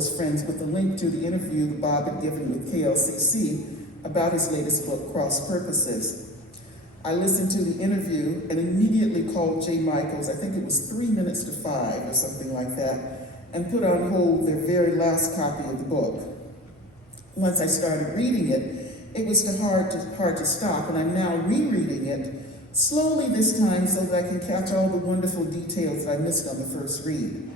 close friends with a link to the interview that Bob had given with KLCC about his latest book, Cross Purposes. I listened to the interview and immediately called J. Michaels, I think it was 3 minutes to 5 or something like that, and put on hold their very last copy of the book. Once I started reading it, it was hard to stop, and I'm now rereading it slowly this time so that I can catch all the wonderful details that I missed on the first read.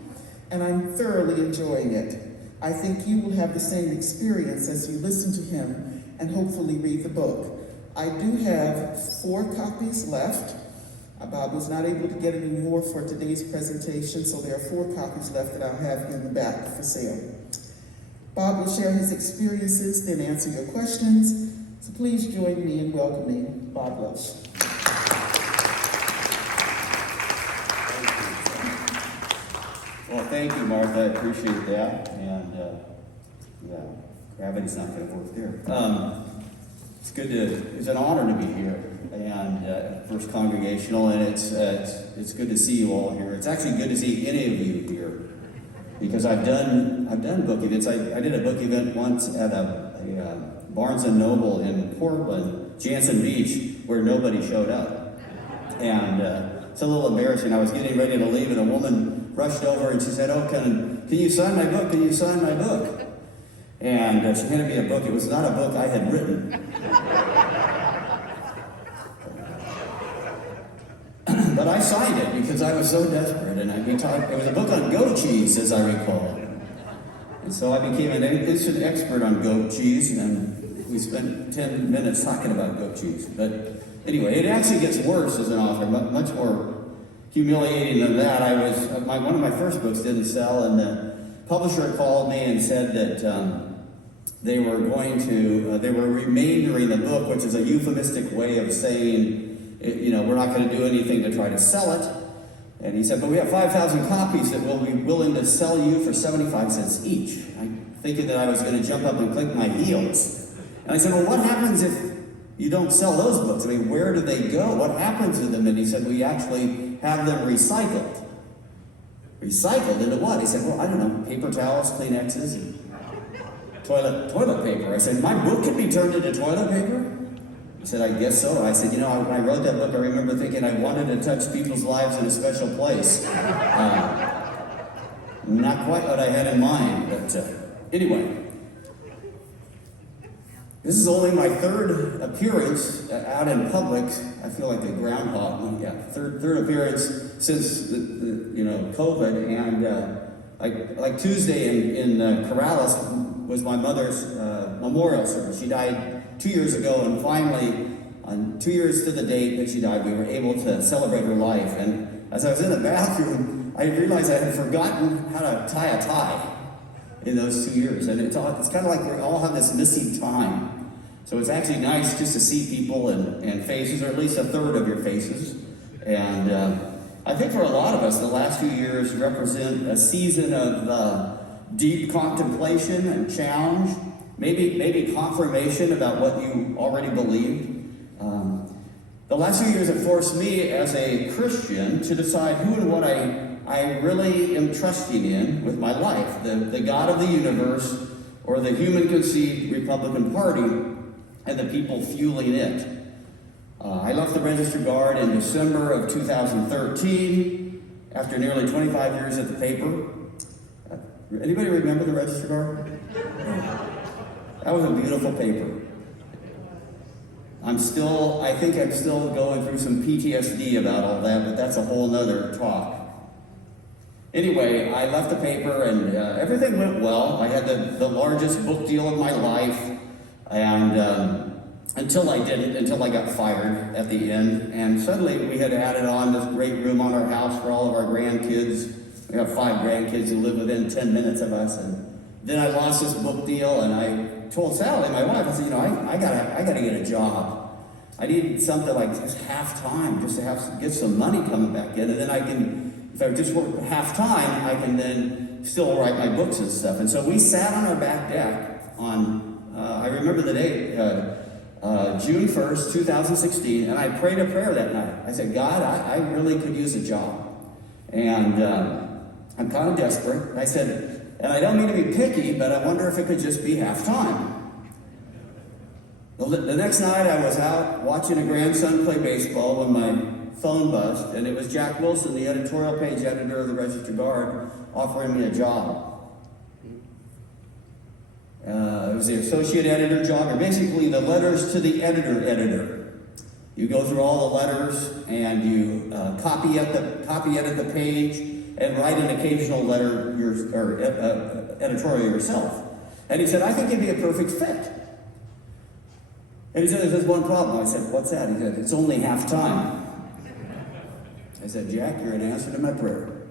And I'm thoroughly enjoying it. I think you will have the same experience as you listen to him and hopefully read the book. I do have 4 copies left. Bob was not able to get any more for today's presentation, so there are 4 copies left that I'll have in the back for sale. Bob will share his experiences, then answer your questions. So please join me in welcoming Bob Welch. Well, thank you, Martha. I appreciate that. And yeah, gravity's not going to work there. It's an honor to be here, and First Congregational, and it's good to see you all here. It's actually good to see any of you here, because I've done book events. I did a book event once at a Barnes & Noble in Portland, Jansen Beach, where nobody showed up. And it's a little embarrassing. I was getting ready to leave, and a woman rushed over and she said, "Oh, can you sign my book? Can you sign my book?" And she handed me a book. It was not a book I had written. But I signed it because I was so desperate, and it was a book on goat cheese, as I recall. And so I became an instant expert on goat cheese, and we spent 10 minutes talking about goat cheese. But anyway, it actually gets worse as an author, much more humiliating than that. One of my first books didn't sell, and the publisher called me and said that they were remaindering the book, which is a euphemistic way of saying, we're not going to do anything to try to sell it. And he said, but we have 5,000 copies that we'll be willing to sell you for 75 cents each. I'm thinking that I was going to jump up and click my heels. And I said, well, what happens if you don't sell those books? I mean, where do they go? What happens to them? And he said, we actually have them recycled. Recycled into what? He said, well, I don't know, paper towels, Kleenexes, and toilet paper. I said, my book can be turned into toilet paper? He said, I guess so. I said, when I wrote that book, I remember thinking I wanted to touch people's lives in a special place. Not quite what I had in mind, but anyway. This is only my 3rd appearance out in public. I feel like the groundhog. Yeah, third appearance since COVID, and like Tuesday in Corrales was my mother's memorial service. She died 2 years ago, and finally, on 2 years to the date that she died, we were able to celebrate her life. And as I was in the bathroom, I realized I had forgotten how to tie a tie in those 2 years. And it's kind of like we all have this missing time. So it's actually nice just to see people and faces, or at least a third of your faces. And I think for a lot of us, the last few years represent a season of deep contemplation and challenge, maybe confirmation about what you already believed. The last few years have forced me as a Christian to decide who and what I really am trusting in with my life, the God of the universe, or the human-conceived Republican Party, and the people fueling it. I left the Register Guard in December of 2013, after nearly 25 years at the paper. Anybody remember the Register Guard? That was a beautiful paper. I think I'm still going through some PTSD about all that, but that's a whole nother talk. Anyway, I left the paper, and everything went well. I had the largest book deal of my life, and until I got fired at the end. And suddenly we had added on this great room on our house for all of our grandkids. We have 5 grandkids who live within 10 minutes of us. And then I lost this book deal, and I told Sally, my wife, I said, I gotta get a job. I need something like just half-time, just to get some money coming back in. And then if I just work half-time, I can then still write my books and stuff. And so we sat on our back deck on, I remember the date, June 1st, 2016, and I prayed a prayer that night. I said, God, I really could use a job. And I'm kind of desperate. I said, And I don't mean to be picky, but I wonder if it could just be halftime. The next night I was out watching a grandson play baseball when my phone buzzed, and it was Jack Wilson, the editorial page editor of the Register Guard, offering me a job. It was the associate editor job, or basically the letters to the editor. You go through all the letters and you copy edit the page and write an occasional letter editorial yourself. And he said, I think you'd be a perfect fit. And he said, there's one problem. I said, what's that? He said, it's only half time. I said, Jack, you're an answer to my prayer.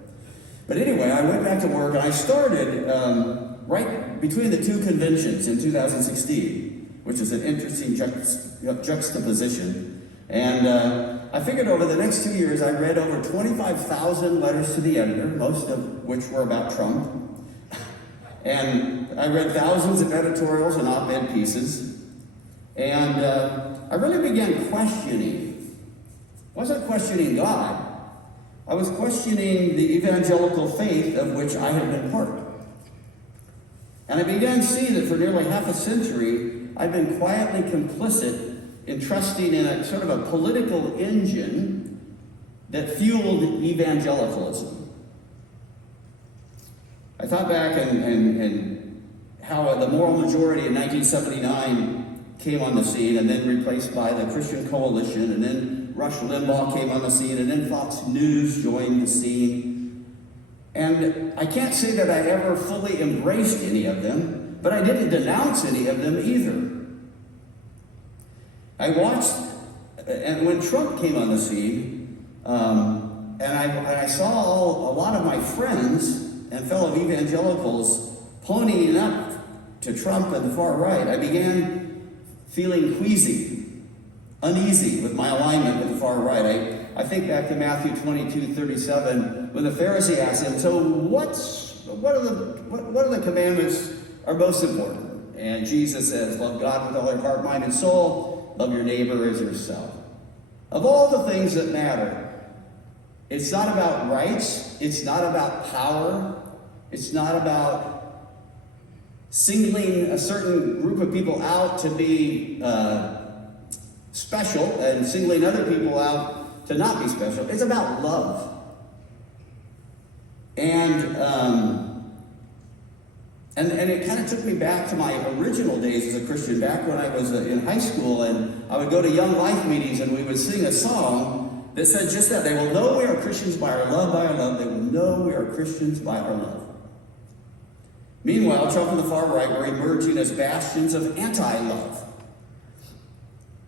But anyway, I went back to work and I started right between the two conventions in 2016, which is an interesting juxtaposition. And I figured over the next 2 years, I read over 25,000 letters to the editor, most of which were about Trump. And I read thousands of editorials and op-ed pieces. And I really began questioning. I wasn't questioning God. I was questioning the evangelical faith of which I had been part. And I began to see that for nearly half a century, I'd been quietly complicit in trusting in a sort of a political engine that fueled evangelicalism. I thought back and how the moral majority in 1979 came on the scene and then replaced by the Christian Coalition, and then Rush Limbaugh came on the scene, and then Fox News joined the scene. And I can't say that I ever fully embraced any of them, but I didn't denounce any of them either. I watched, and when Trump came on the scene, and I saw a lot of my friends and fellow evangelicals ponying up to Trump and the far right, I began feeling queasy, uneasy with my alignment with the far right. I think back to Matthew 22:37, when the Pharisee asked him, so what are the commandments are most important? And Jesus says, love God with all your heart, mind, and soul, love your neighbor as yourself. Of all the things that matter, it's not about rights, it's not about power, it's not about singling a certain group of people out to be special and singling other people out to not be special. It's about love. And it kind of took me back to my original days as a Christian, back when I was in high school, and I would go to Young Life meetings and we would sing a song that said just that. They will know we are Christians by our love, by our love. They will know we are Christians by our love. Meanwhile, Trump and the far right were emerging as bastions of anti-love.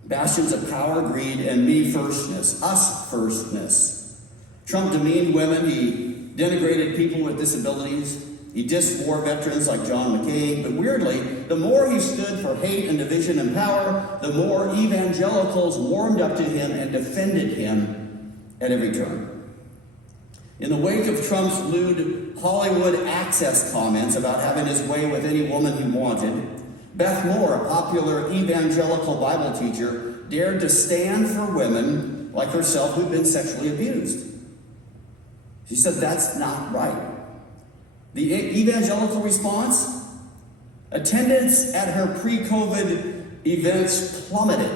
Bastions of power, greed, and me-firstness, us-firstness. Trump demeaned women, he denigrated people with disabilities, he dissed war veterans like John McCain, but weirdly, the more he stood for hate and division and power, the more evangelicals warmed up to him and defended him at every turn. In the wake of Trump's lewd Hollywood access comments about having his way with any woman he wanted, Beth Moore, a popular evangelical Bible teacher, dared to stand for women like herself who'd been sexually abused. She said, that's not right. The evangelical response? Attendance at her pre-COVID events plummeted.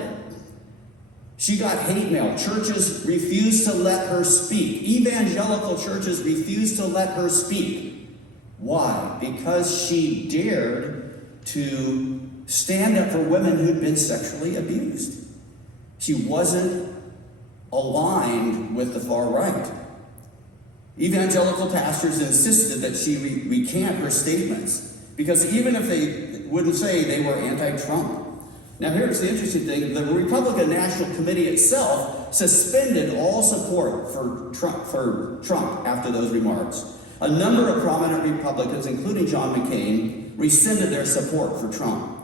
She got hate mail. Churches refused to let her speak. Evangelical churches refused to let her speak. Why? Because she dared to stand up for women who'd been sexually abused. She wasn't aligned with the far right. Evangelical pastors insisted that she recant her statements, because even if they wouldn't say they were anti-Trump. Now here's the interesting thing. The Republican National Committee itself suspended all support for Trump after those remarks. A number of prominent Republicans, including John McCain, rescinded their support for Trump.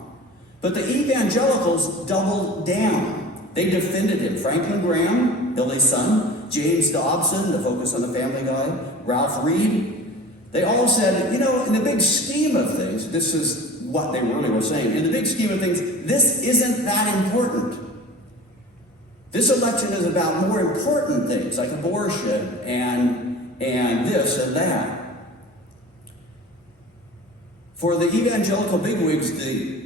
But the evangelicals doubled down. They defended him. Franklin Graham, Billy's son, James Dobson, the Focus on the Family guy, Ralph Reed. They all said, you know, in the big scheme of things, this is what they really were saying. In the big scheme of things, this isn't that important. This election is about more important things like abortion and this and that. For the evangelical bigwigs, the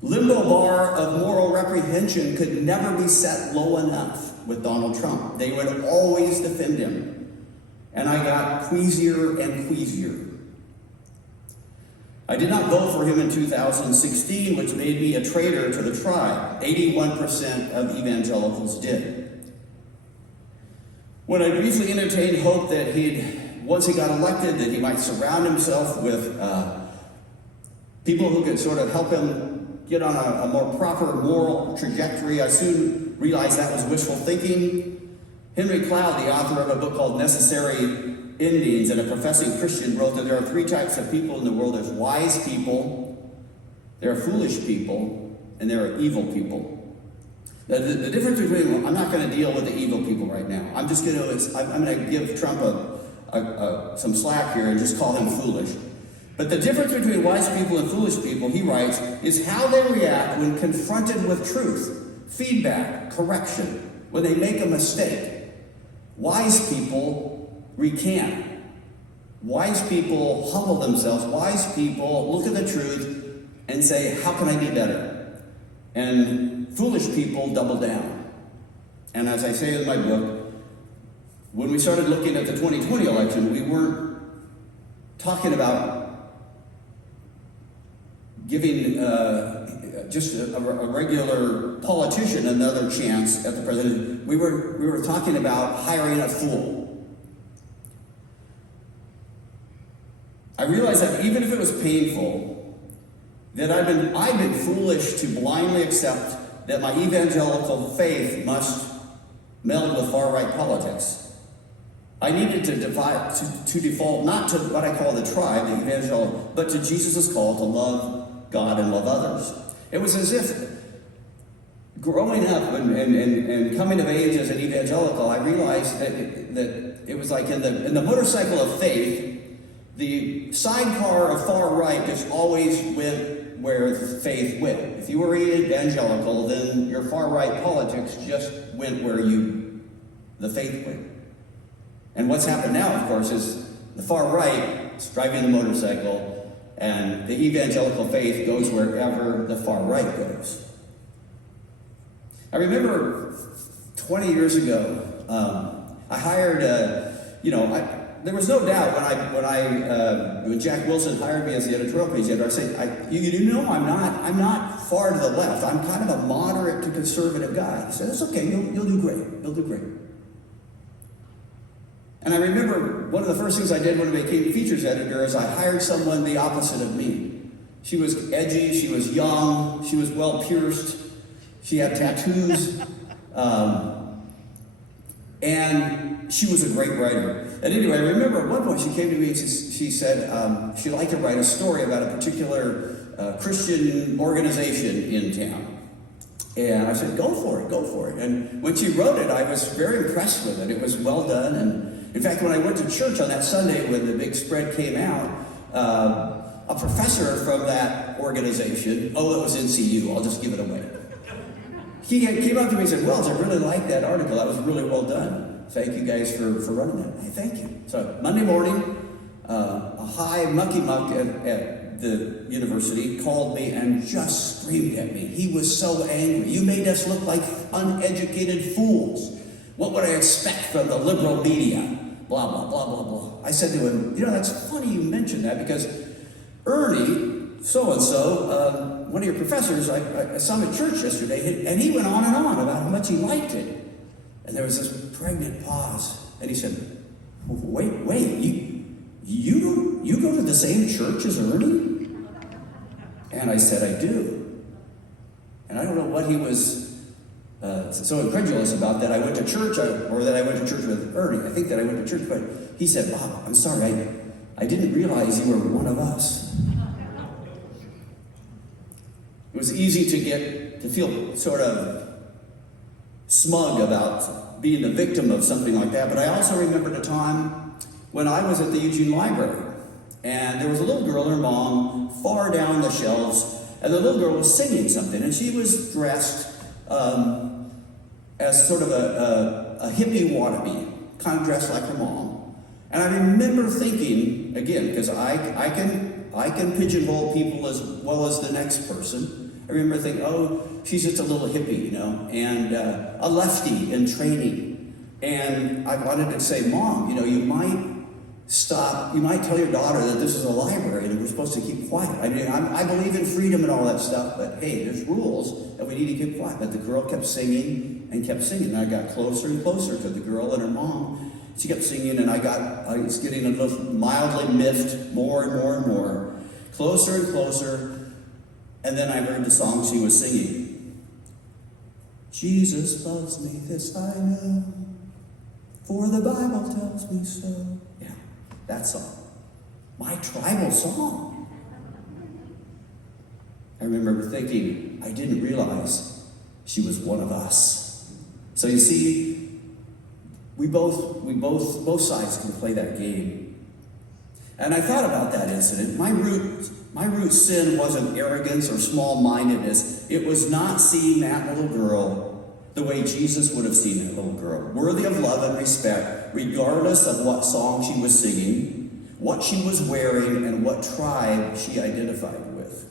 limbo bar of moral reprehension could never be set low enough with Donald Trump. They would always defend him. And I got queasier and queasier. I did not vote for him in 2016, which made me a traitor to the tribe. 81% of evangelicals did. When I briefly entertained hope that once he got elected, that he might surround himself with people who could sort of help him get on a more proper moral trajectory, I soon realized that was wishful thinking. Henry Cloud, the author of a book called Necessary Endings, and a professing Christian, wrote that there are three types of people in the world. There's wise people, there are foolish people, and there are evil people. The difference between, I'm not going to deal with the evil people right now. I'm going to give Trump some slack here and just call him foolish. But the difference between wise people and foolish people, he writes, is how they react when confronted with truth, feedback, correction, when they make a mistake. Wise people recant. Wise people humble themselves. Wise people look at the truth and say, how can I be better? And foolish people double down. And as I say in my book, when we started looking at the 2020 election, we weren't talking about giving just a regular politician another chance at the president. We were talking about hiring a fool. I realized that even if it was painful, that I've been foolish to blindly accept that my evangelical faith must meld with far-right politics. I needed to default not to what I call the tribe, the evangelical, but to Jesus' call to love God and love others. It was as if growing up and coming of age as an evangelical, I realized that it was like in the motorcycle of faith, the sidecar of far right just always went where faith went. If you were evangelical, then your far right politics just went where the faith went. And what's happened now, of course, is the far right is driving the motorcycle, and the evangelical faith goes wherever the far right goes. I remember 20 years ago, I hired there was no doubt when Jack Wilson hired me as the editorial page editor. I said, you know, I'm not far to the left. I'm kind of a moderate to conservative guy. He said, that's okay. You'll do great. You'll do great. And I remember one of the first things I did when I became features editor is I hired someone the opposite of me. She was edgy. She was young. She was well pierced. She had tattoos. And she was a great writer. And anyway, I remember at one point she came to me and she said she'd like to write a story about a particular Christian organization in town. And I said, go for it. And when she wrote it, I was very impressed with it. It was well done. And in fact, when I went to church on that Sunday when the big spread came out, a professor from that organization, it was NCU, I'll just give it away. He came up to me and said, Welch, I really like that article. That was really well done. Thank you guys for running it. Hey, thank you. So Monday morning, a high mucky muck at the university called me and just screamed at me. He was so angry. You made us look like uneducated fools. What would I expect from the liberal media? Blah, blah, blah, blah, blah. I said to him, that's funny you mentioned that because Ernie, so-and-so, one of your professors, I saw him at church yesterday, and he went on and on about how much he liked it. And there was this pregnant pause. And he said, wait, you go to the same church as Ernie? And I said, I do. And I don't know what he was so incredulous about that I went to church, or that I went to church with Ernie. I think that I went to church, but he said, Bob, I'm sorry, I didn't realize you were one of us. It was easy to feel sort of smug about being the victim of something like that, but I also remembered a time when I was at the Eugene Library, and there was a little girl and her mom far down the shelves, and the little girl was singing something, and she was dressed as sort of a hippie wannabe, kind of dressed like her mom. And I remember thinking, again, because I can I can pigeonhole people as well as the next person. I remember thinking, oh, she's just a little hippie, you know, and a lefty in training. And I wanted to say, Mom, you know, you might tell your daughter that this is a library and we're supposed to keep quiet. I mean, I believe in freedom and all that stuff, but hey, there's rules that we need to keep quiet. But the girl kept singing and kept singing. And I got closer and closer to the girl and her mom. She kept singing, and I was getting a little mildly miffed, more and more and more, closer and closer. And then I heard the song she was singing. Jesus loves me, this I know, for the Bible tells me so. Yeah, that song. My tribal song. I remember thinking, I didn't realize she was one of us. So you see, both sides can play that game. And I thought about that incident. My root sin wasn't arrogance or small-mindedness. It was not seeing that little girl the way Jesus would have seen that little girl, worthy of love and respect, regardless of what song she was singing, what she was wearing, and what tribe she identified with.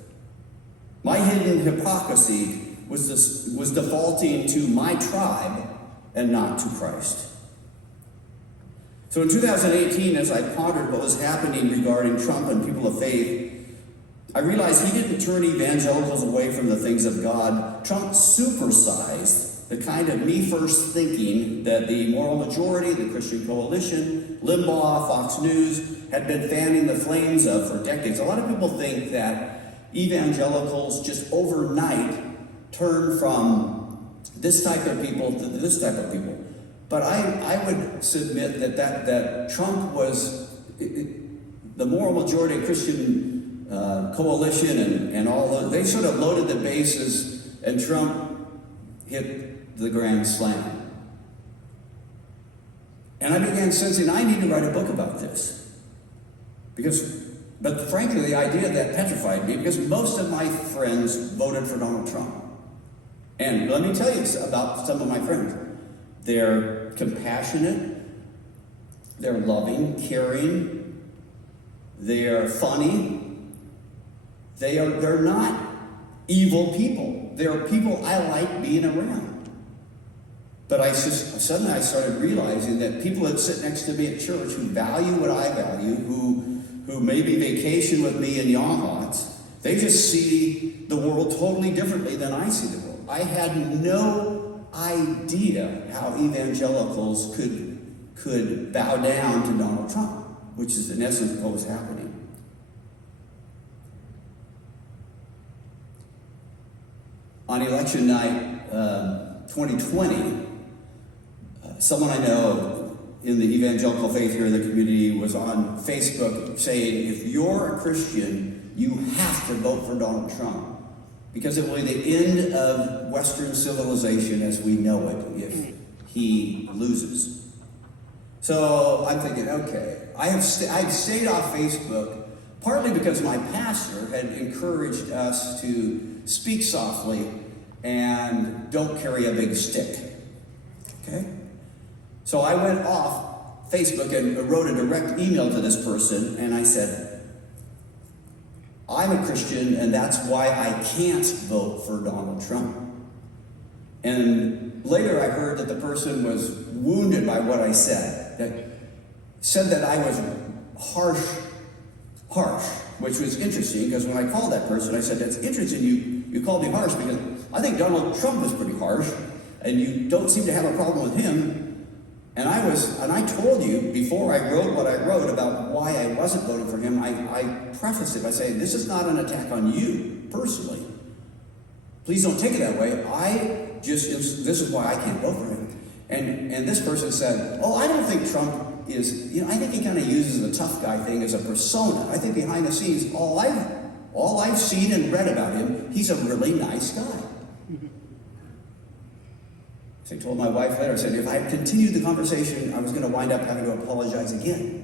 My hidden hypocrisy was defaulting to my tribe and not to Christ. So in 2018, as I pondered what was happening regarding Trump and people of faith, I realized he didn't turn evangelicals away from the things of God. Trump supersized the kind of me-first thinking that the moral majority, the Christian Coalition, Limbaugh, Fox News, had been fanning the flames of for decades. A lot of people think that evangelicals just overnight turn from this type of people to this type of people. But I would submit that Trump was, the moral majority Christian coalition and all those, they sort of loaded the bases, and Trump hit the grand slam. And I began sensing I need to write a book about this. But frankly, the idea of that petrified me, because most of my friends voted for Donald Trump. And let me tell you about some of my friends. They're compassionate, they're loving, caring, they're funny, they're not evil people. They're people I like being around. But suddenly I started realizing that people that sit next to me at church who value what I value, who maybe vacation with me in Yawhats, they just see the world totally differently than I see the world. I had no idea how evangelicals could bow down to Donald Trump, which is in essence what was happening. On election night 2020, someone I know in the evangelical faith here in the community was on Facebook saying, if you're a Christian, you have to vote for Donald Trump, because it will be the end of Western civilization as we know it if he loses. So I'm thinking, okay, I've stayed off Facebook partly because my pastor had encouraged us to speak softly and don't carry a big stick. Okay? So I went off Facebook and wrote a direct email to this person, and I said, I'm a Christian, and that's why I can't vote for Donald Trump. And later I heard that the person was wounded by what I said, that I was harsh, which was interesting, because when I called that person, I said, that's interesting, you called me harsh, because I think Donald Trump was pretty harsh, and you don't seem to have a problem with him. And I told you before I wrote what I wrote about why I wasn't voting for him, I prefaced it by saying, this is not an attack on you personally. Please don't take it that way. This is why I can't vote for him. And this person said, oh, I don't think Trump is, I think he kind of uses the tough guy thing as a persona. I think behind the scenes, all I've seen and read about him, he's a really nice guy. So I told my wife later, I said, if I continued the conversation, I was going to wind up having to apologize again.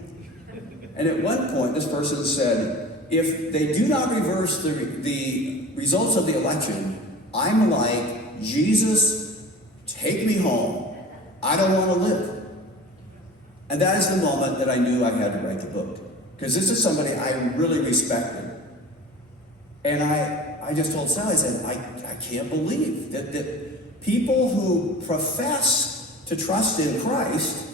And at one point, this person said, if they do not reverse the results of the election, I'm like, Jesus, take me home. I don't want to live. And that is the moment that I knew I had to write the book. Because this is somebody I really respected. And I just told Sally, I said, I can't believe that people who profess to trust in Christ,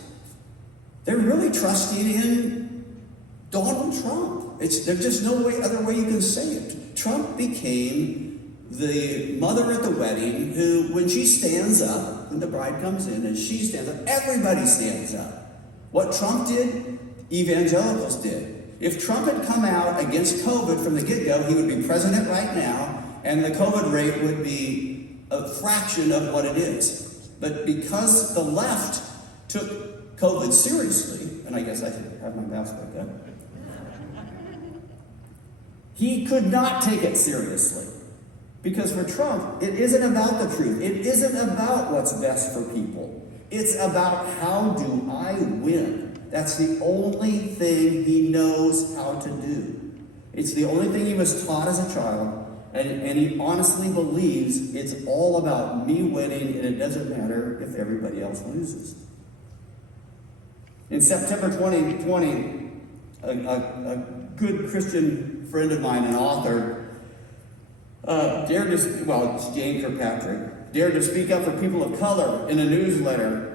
they're really trusting in Donald Trump. There's just no other way you can say it. Trump became the mother at the wedding who, when she stands up, when the bride comes in and she stands up, everybody stands up. What Trump did, evangelicals did. If Trump had come out against COVID from the get-go, he would be president right now, and the COVID rate would be a fraction of what it is. But because the left took COVID seriously, and I guess I should have my mouse back up, he could not take it seriously. Because for Trump, it isn't about the truth. It isn't about what's best for people. It's about how do I win. That's the only thing he knows how to do. It's the only thing he was taught as a child, and he honestly believes it's all about me winning, and it doesn't matter if everybody else loses. In September 2020, a good Christian friend of mine, an author, it's Jane Kirkpatrick, dared to speak up for people of color in a newsletter.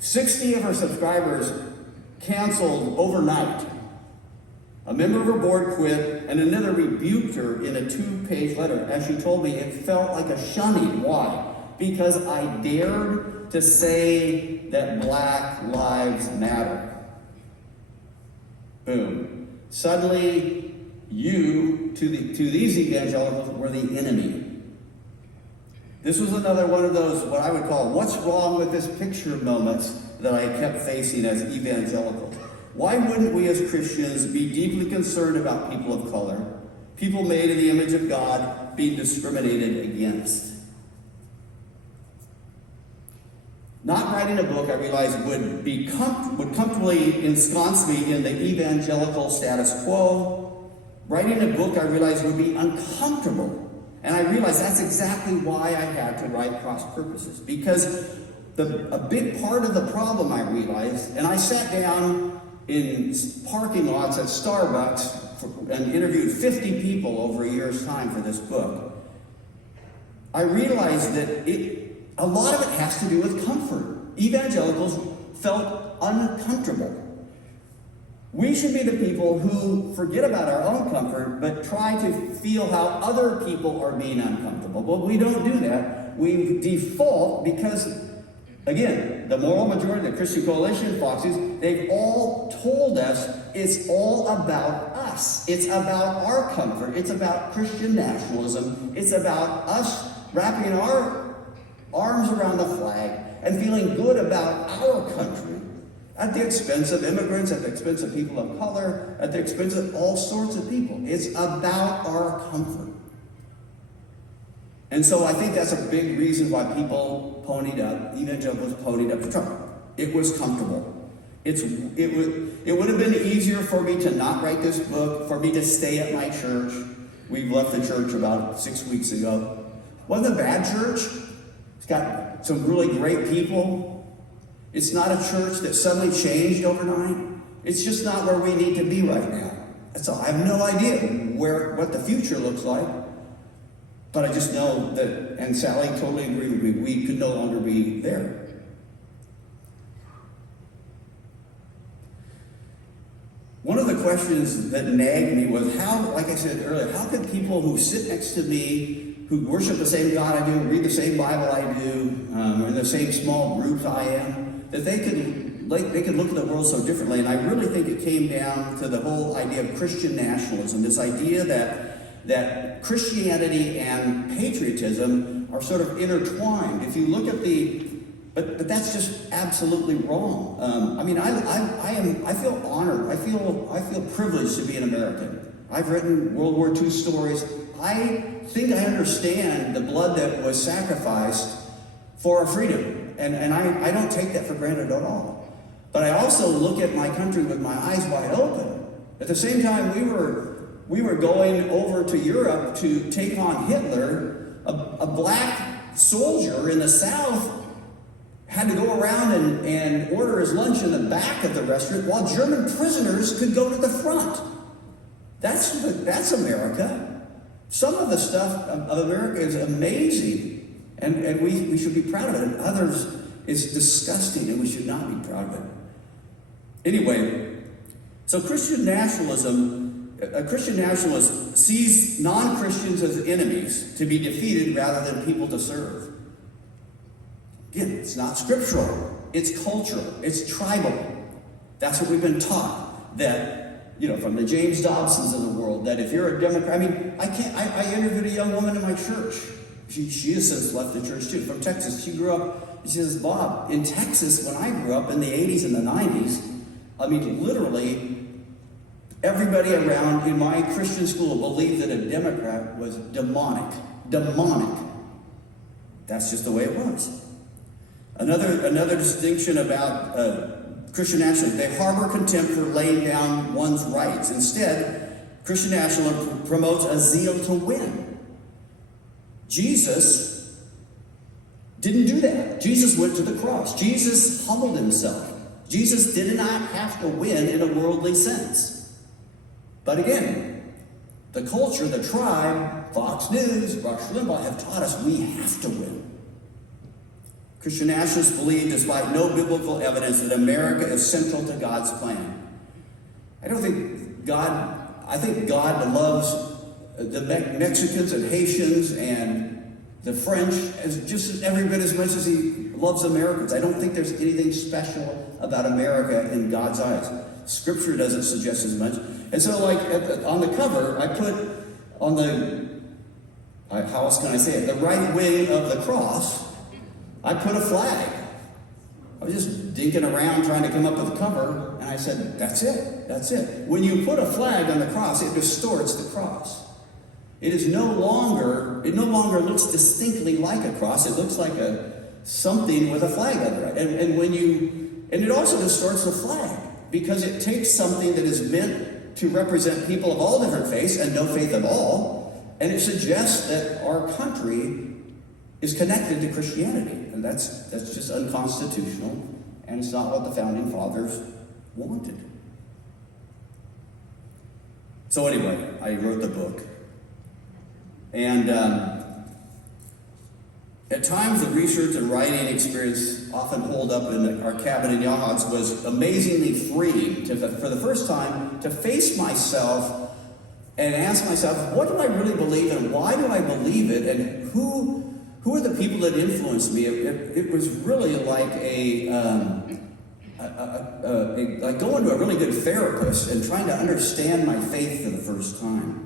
60 of her subscribers canceled overnight. A member of her board quit, and another rebuked her in a 2-page letter. As she told me, it felt like a shunning. Why? Because I dared to say that Black lives matter. Boom. Suddenly, you, to these evangelicals, were the enemy. This was another one of those, what I would call, what's wrong with this picture moments that I kept facing as evangelicals. Why wouldn't we as Christians be deeply concerned about people of color, people made in the image of God, being discriminated against? Not writing a book, I realized, would comfortably ensconce me in the evangelical status quo. Writing a book, I realized, would be uncomfortable. And I realized that's exactly why I had to write Cross Purposes. Because a big part of the problem, I realized, and I sat down in parking lots at Starbucks and interviewed 50 people over a year's time for this book. I realized that a lot of it has to do with comfort. Evangelicals felt uncomfortable. We should be the people who forget about our own comfort, but try to feel how other people are being uncomfortable. But we don't do that. We default because, again, the moral majority, the Christian Coalition, Foxes, they've all told us it's all about us. It's about our comfort. It's about Christian nationalism. It's about us wrapping our arms around the flag and feeling good about our country. At the expense of immigrants, at the expense of people of color, at the expense of all sorts of people. It's about our comfort. And so I think that's a big reason why people evangelicals ponied up to Trump. It was comfortable. It would have been easier for me to not write this book, for me to stay at my church. We left the church about 6 weeks ago. Wasn't a bad church. It's got some really great people. It's not a church that suddenly changed overnight. It's just not where we need to be right now. So I have no idea what the future looks like. But I just know that, and Sally totally agreed with me, we could no longer be there. One of the questions that nagged me was how, like I said earlier, how could people who sit next to me, who worship the same God I do, read the same Bible I do, or in the same small groups I am, that they could look at the world so differently. And I really think it came down to the whole idea of Christian nationalism, this idea that Christianity and patriotism are sort of intertwined. If you look at but that's just absolutely wrong. I feel honored. I feel privileged to be an American. I've written World War II stories. I think I understand the blood that was sacrificed for our freedom. And I don't take that for granted at all. But I also look at my country with my eyes wide open. At the same time, we were going over to Europe to take on Hitler. A black soldier in the South had to go around and order his lunch in the back of the restaurant while German prisoners could go to the front. That's America. Some of the stuff of America is amazing, and we should be proud of it. And others is disgusting, and we should not be proud of it. Anyway, so Christian nationalism, a Christian nationalist sees non-Christians as enemies to be defeated rather than people to serve. Again, it's not scriptural. It's cultural. It's tribal. That's what we've been taught. That, from the James Dobsons of the world, that if you're a Democrat, I interviewed a young woman in my church. She has since left the church too, from Texas. She grew up, she says, Bob, in Texas, when I grew up in the 80s and the 90s, literally, everybody around in my Christian school believed that a Democrat was demonic. Demonic. That's just the way it was. Another distinction about Christian nationalism, they harbor contempt for laying down one's rights. Instead, Christian nationalism promotes a zeal to win. Jesus didn't do that. Jesus went to the cross. Jesus humbled himself. Jesus did not have to win in a worldly sense. But again, the culture, the tribe, Fox News, Rush Limbaugh have taught us we have to win. Christian nationalists believe, despite no biblical evidence, that America is central to God's plan. I think God loves the Mexicans and Haitians and the French just every bit as much as he loves Americans. I don't think there's anything special about America in God's eyes. Scripture doesn't suggest as much. And so, on the cover, I put on how else can I say it? The right wing of the cross, I put a flag. I was just dinking around trying to come up with a cover, and I said, that's it. When you put a flag on the cross, it distorts the cross. It no longer looks distinctly like a cross. It looks like something with a flag under it. And it also distorts the flag, because it takes something that is meant to represent people of all different faiths and no faith at all, and it suggests that our country is connected to Christianity. And that's just unconstitutional, and it's not what the founding fathers wanted. So anyway, I wrote the book. And at times the research and writing experience often holed up in our cabin in Yachats was amazingly freeing for the first time to face myself and ask myself, what do I really believe and why do I believe it, and who are the people that influenced me? It was really like like going to a really good therapist and trying to understand my faith for the first time.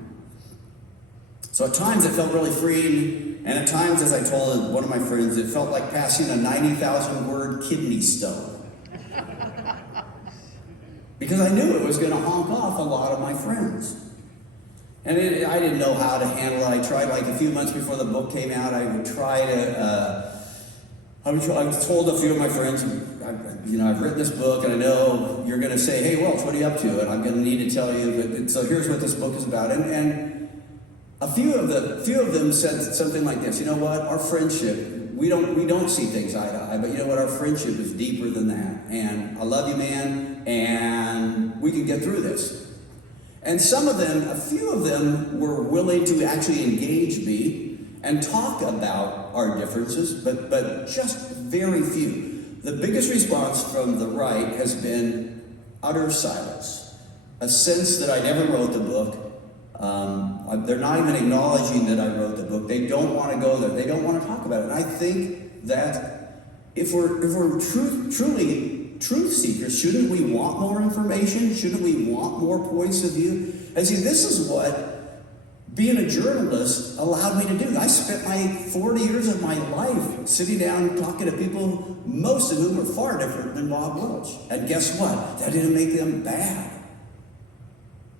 So at times it felt really freeing, and at times, as I told one of my friends, it felt like passing a 90,000-word kidney stone. Because I knew it was going to honk off a lot of my friends. And I didn't know how to handle it. I tried, a few months before the book came out, I would try to, I told a few of my friends, I've written this book, and I know you're going to say, hey, Welch, what are you up to? And I'm going to need to tell you, but so here's what this book is about. And a few of them said something like this: you know what, our friendship, we don't see things eye to eye, but you know what, our friendship is deeper than that. And I love you, man, and we can get through this. And a few of them were willing to actually engage me and talk about our differences, but just very few. The biggest response from the right has been utter silence, a sense that I never wrote the book. They're not even acknowledging that I wrote the book. They don't want to go there. They don't want to talk about it. And I think that if we're truly truth seekers, shouldn't we want more information? Shouldn't we want more points of view? And see, this is what being a journalist allowed me to do. I spent my 40 years of my life sitting down talking to people, most of whom were far different than Bob Welch. And guess what? That didn't make them bad.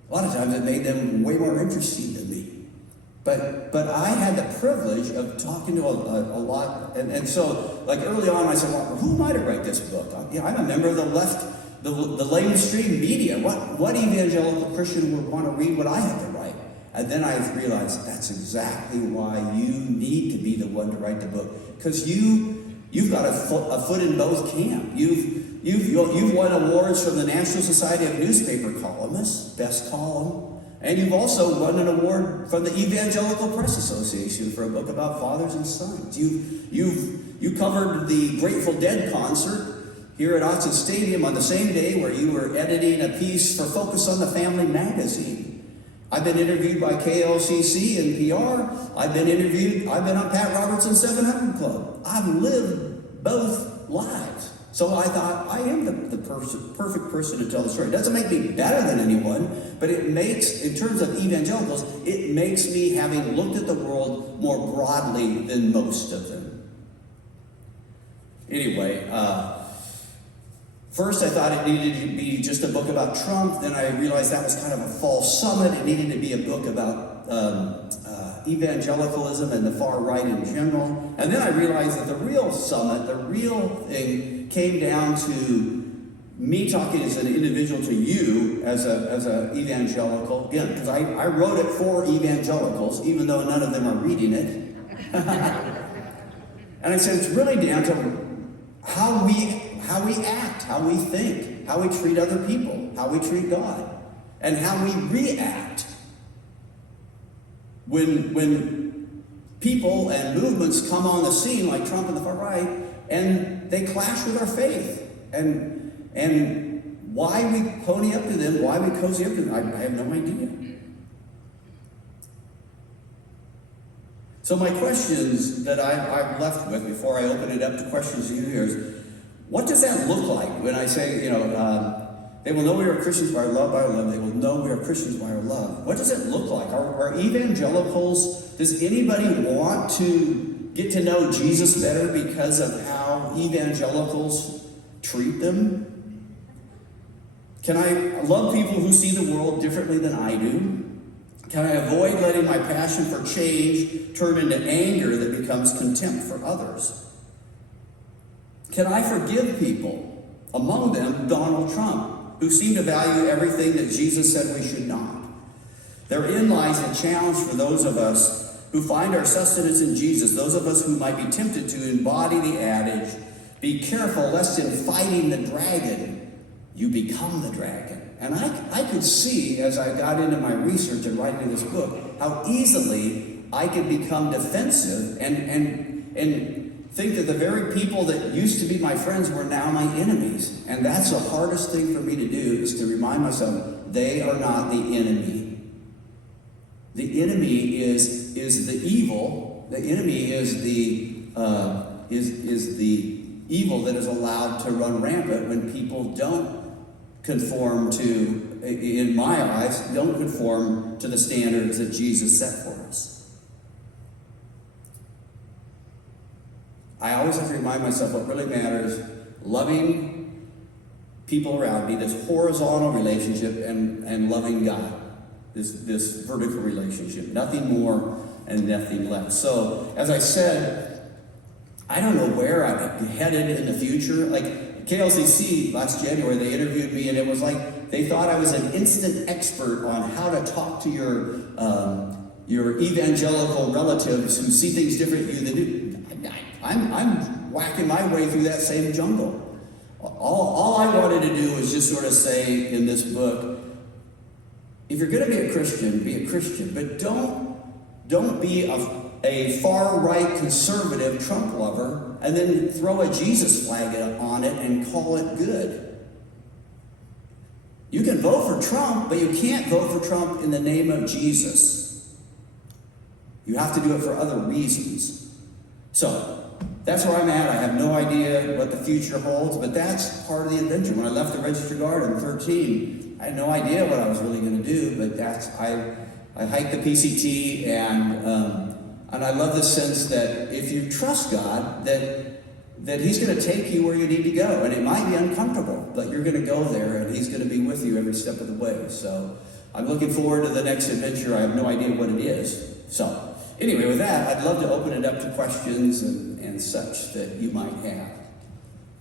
A lot of times it made them way more interesting than me. But I had the privilege of talking to a lot, and so early on I said, well, who am I to write this book? I'm a member of the left, the mainstream media. What evangelical Christian would want to read what I had to write? And then I realized that's exactly why you need to be the one to write the book, because you've got a foot in both camps. You've won awards from the National Society of Newspaper Columnists, best column. And you've also won an award from the Evangelical Press Association for a book about fathers and sons. You covered the Grateful Dead concert here at Autzen Stadium on the same day where you were editing a piece for Focus on the Family magazine. I've been interviewed by KLCC and PR. I've been on Pat Robertson's 700 Club. I've lived both lives. So I thought, I am the perfect person to tell the story. It doesn't make me better than anyone, but it makes, in terms of evangelicals, it makes me, having looked at the world more broadly than most of them. Anyway, first I thought it needed to be just a book about Trump. Then I realized that was kind of a false summit. It needed to be a book about evangelicalism and the far right in general. And then I realized that the real summit, the real thing, came down to me talking as an individual to you as a evangelical. Again, because I wrote it for evangelicals, even though none of them are reading it. And I said it's really down to how we act, how we think, how we treat other people, how we treat God, and how we react when people and movements come on the scene like Trump and the far right, and they clash with our faith. And why we pony up to them, why we cozy up to them, I have no idea. So my questions that I'm left with before I open it up to questions to you here is, what does that look like when I say, they will know we are Christians by our love, They will know we are Christians by our love. What does it look like? Are evangelicals, does anybody want to get to know Jesus better because of how evangelicals treat them? Can I love people who see the world differently than I do? Can I avoid letting my passion for change turn into anger that becomes contempt for others? Can I forgive people, among them Donald Trump, who seem to value everything that Jesus said we should not? Therein lies a challenge for those of us who find our sustenance in Jesus, those of us who might be tempted to embody the adage, be careful lest in fighting the dragon, you become the dragon. And I could see, as I got into my research and writing this book, how easily I could become defensive and think that the very people that used to be my friends were now my enemies. And that's the hardest thing for me to do, is to remind myself, they are not the enemy. The enemy is the evil. The enemy is the evil that is allowed to run rampant when people don't conform to, in my eyes, don't conform to the standards that Jesus set for us. I always have to remind myself what really matters, loving people around me, this horizontal relationship, and loving God, this vertical relationship, nothing more and nothing less. So, as I said, I don't know where I'm headed in the future. Like KLCC last January, they interviewed me, and it was like they thought I was an instant expert on how to talk to your evangelical relatives who see things different than you do. I'm whacking my way through that same jungle. All I wanted to do was just sort of say in this book, if you're going to be a Christian, but don't be a far-right conservative Trump lover and then throw a Jesus flag on it and call it good. You can vote for Trump, but you can't vote for Trump in the name of Jesus. You have to do it for other reasons. So, that's where I'm at. I have no idea what the future holds, but that's part of the adventure. When I left the Register Guard in 13, I had no idea what I was really going to do, but I hiked the PCT, and I love the sense that if you trust God, that He's going to take you where you need to go, and it might be uncomfortable, but you're going to go there, and He's going to be with you every step of the way. So I'm looking forward to the next adventure. I have no idea what it is. So anyway, with that, I'd love to open it up to questions and such that you might have.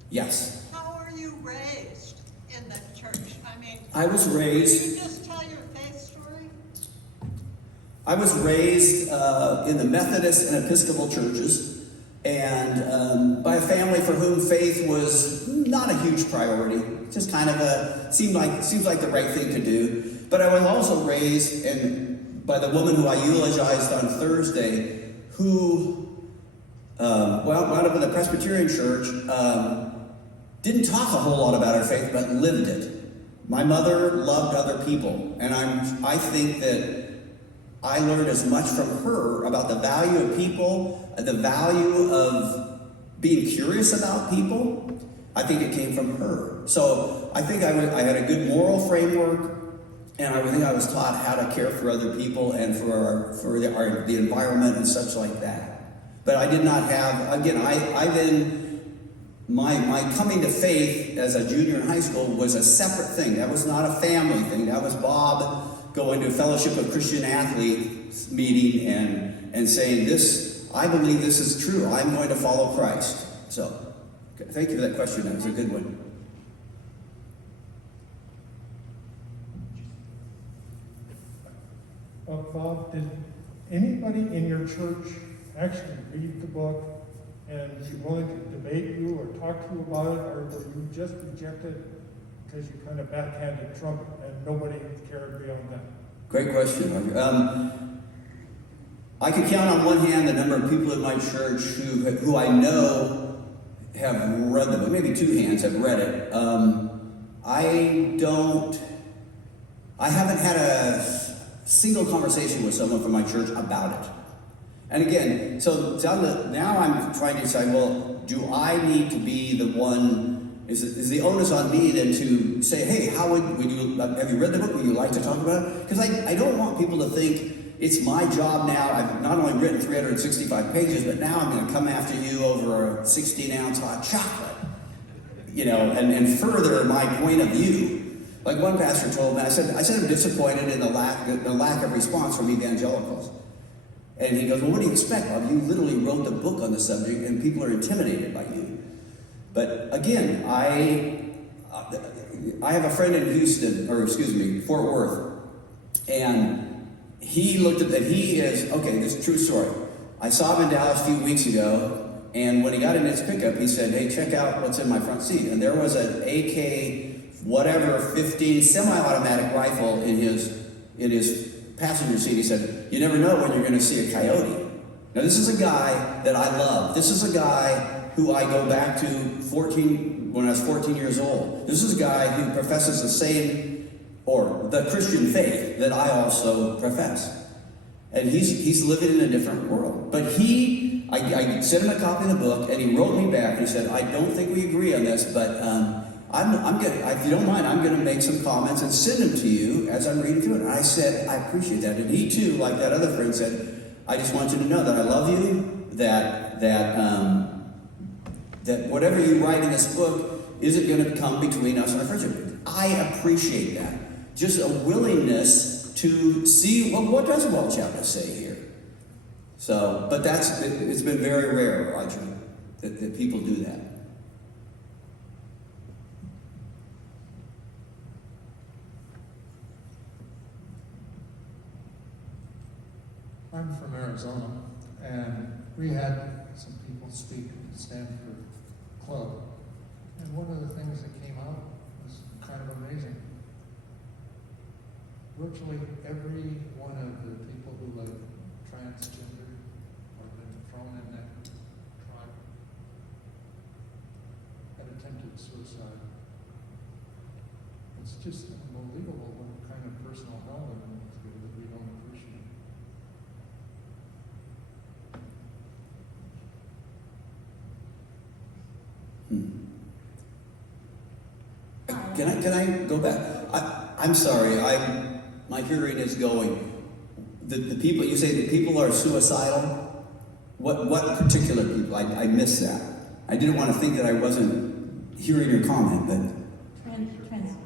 Yes? How were you raised in the church? I was raised... Can you just tell your faith story? I was raised in the Methodist and Episcopal churches, and by a family for whom faith was not a huge priority. Just kind of seems like the right thing to do. But I was also raised by the woman who I eulogized on Thursday, who wound up in the Presbyterian church, didn't talk a whole lot about her faith, but lived it. My mother loved other people, and I think that I learned as much from her about the value of people, the value of being curious about people. I think it came from her. So I think I had a good moral framework, and I think I was taught how to care for other people and for the environment and such like that. But I did not have, again, my coming to faith as a junior in high school was a separate thing. That was not a family thing. That was Bob going to a Fellowship of Christian Athletes meeting and saying, I believe this is true. I'm going to follow Christ. So, thank you for that question. That was a good one. Bob, did anybody in your church actually read the book and be willing to debate you or talk to you about it, or were you just rejected because you kind of backhanded Trump and nobody cared beyond that? Great question. I could count on one hand the number of people in my church who I know have read the book. Maybe two hands have read it. I haven't had a single conversation with someone from my church about it. And again, so now I'm trying to decide, well, do I need to be the one, is the onus on me then to say, hey, have you read the book? Would you like to talk about it? Because I don't want people to think it's my job now. I've not only written 365 pages, but now I'm going to come after you over a 16-ounce hot chocolate, and further my point of view. Like one pastor told me, I said I'm disappointed in the lack of response from evangelicals. And he goes, well, what do you expect, Bob? You literally wrote the book on the subject and people are intimidated by you. But again, I have a friend in Fort Worth, and he looked at that. this is a true story. I saw him in Dallas a few weeks ago, and when he got in his pickup, he said, hey, check out what's in my front seat. And there was an AK-15 semi-automatic rifle in his passenger seat. He said, you never know when you're going to see a coyote. Now, this is a guy that I love. This is a guy who I go back to when I was 14 years old. This is a guy who professes the Christian faith that I also profess. And he's living in a different world. But I sent him a copy of the book, and he wrote me back, and he said, I don't think we agree on this, but if you don't mind, I'm going to make some comments and send them to you as I'm reading through it. And I said, I appreciate that. And he too, like that other friend, said, I just want you to know that I love you, that whatever you write in this book isn't going to come between us and our friendship. I appreciate that. Just a willingness to see, well, what does Welch have to say here? So, but it's been very rare, Roger, that people do that. I'm from Arizona, and we had some people speak at the Stanford Club, and one of the things that came out was kind of amazing. Virtually every one of the people who like transgender or been thrown in that tribe had attempted suicide. It's just unbelievable what kind of personal hell they're going through that we don't appreciate. Can I go back? I'm sorry. My hearing is going. The people you say the people are suicidal. What particular people? I missed that. I didn't want to think that I wasn't hearing your comment, but Trans.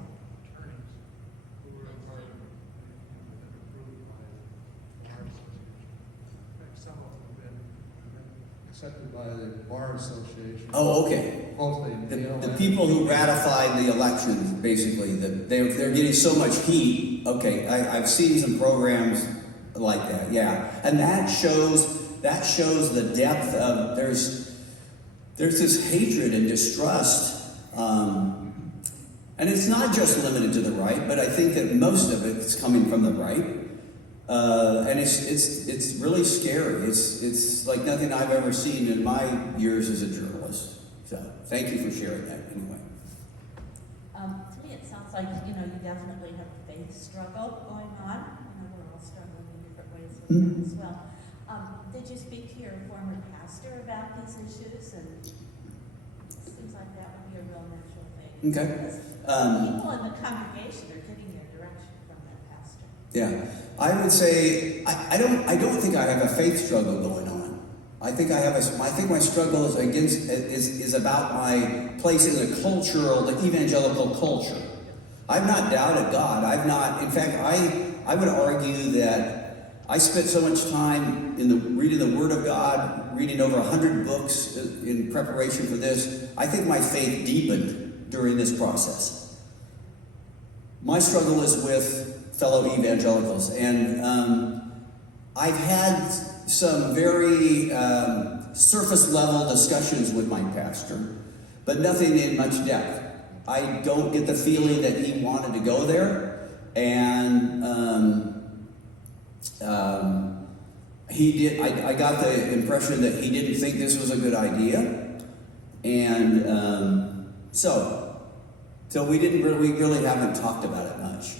Accepted by the Bar Association. oh, okay. Mostly The people who ratified the elections, basically, they're getting so much heat. Okay, I've seen some programs like that, yeah, and that shows the depth of there's this hatred and distrust And it's not just limited to the right, but I think that most of it's coming from the right. And it's really scary. It's like nothing I've ever seen in my years as a journalist. So thank you for sharing that anyway. To me, it sounds like, you definitely have a faith struggle going on. We're all struggling in different ways with that as well. Did you speak to your former pastor about these issues? And it seems like that would be a real natural thing. Okay. Because people in the congregation are getting their direction from that pastor. Yeah, I would say I don't think I have a faith struggle going on. I think I think my struggle is about my place in the evangelical culture. I've not doubted God. In fact, I would argue that I spent so much time reading the Word of God, reading over 100 books in preparation for this. I think my faith deepened during this process. My struggle is with fellow evangelicals, and I've had some very surface level discussions with my pastor, but nothing in much depth. I don't get the feeling that he wanted to go there, and he did. I got the impression that he didn't think this was a good idea, and so we really haven't talked about it much.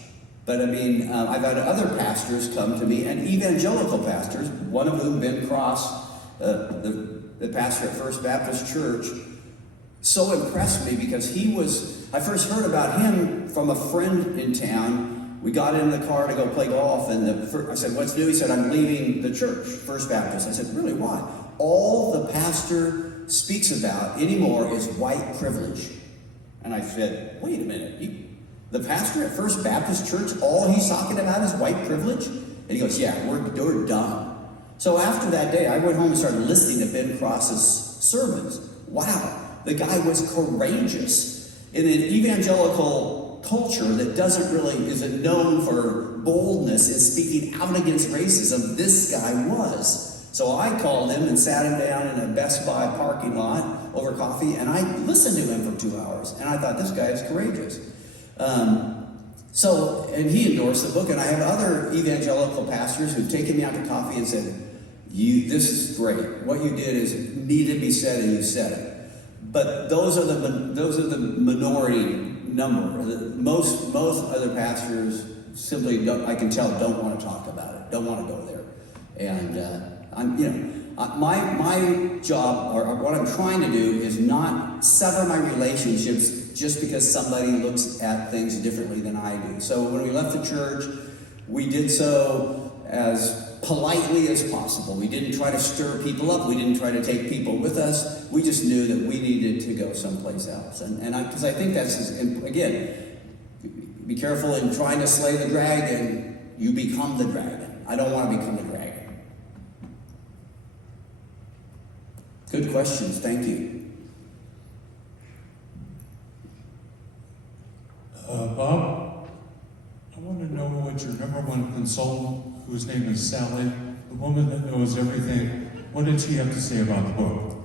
But I mean, I've had other pastors come to me, and evangelical pastors, one of whom, Ben Cross, the pastor at First Baptist Church, so impressed me because I first heard about him from a friend in town. We got in the car to go play golf, and I said, "What's new?" He said, "I'm leaving the church, First Baptist." I said, "Really, why?" All the pastor speaks about anymore is white privilege. And I said, "Wait a minute, the pastor at First Baptist Church, all he's talking about is white privilege?" And he goes, "Yeah, we're done." So after that day, I went home and started listening to Ben Cross's sermons. Wow, the guy was courageous. In an evangelical culture that isn't known for boldness in speaking out against racism, this guy was. So I called him and sat him down in a Best Buy parking lot over coffee, and I listened to him for 2 hours, and I thought, this guy is courageous. And he endorsed the book, and I have other evangelical pastors who've taken me out to coffee and said, this is great. What you did needed to be said, and you said it. But those are the minority number. Most other pastors simply don't want to talk about it, don't want to go there. And my job, or what I'm trying to do, is not sever my relationships just because somebody looks at things differently than I do. So when we left the church, we did so as politely as possible. We didn't try to stir people up. We didn't try to take people with us. We just knew that we needed to go someplace else. Because I think that's, again, be careful in trying to slay the dragon, you become the dragon. I don't want to become the dragon. Good questions, thank you. Bob, I want to know what your number one consultant, whose name is Sally, the woman that knows everything, what did she have to say about the book?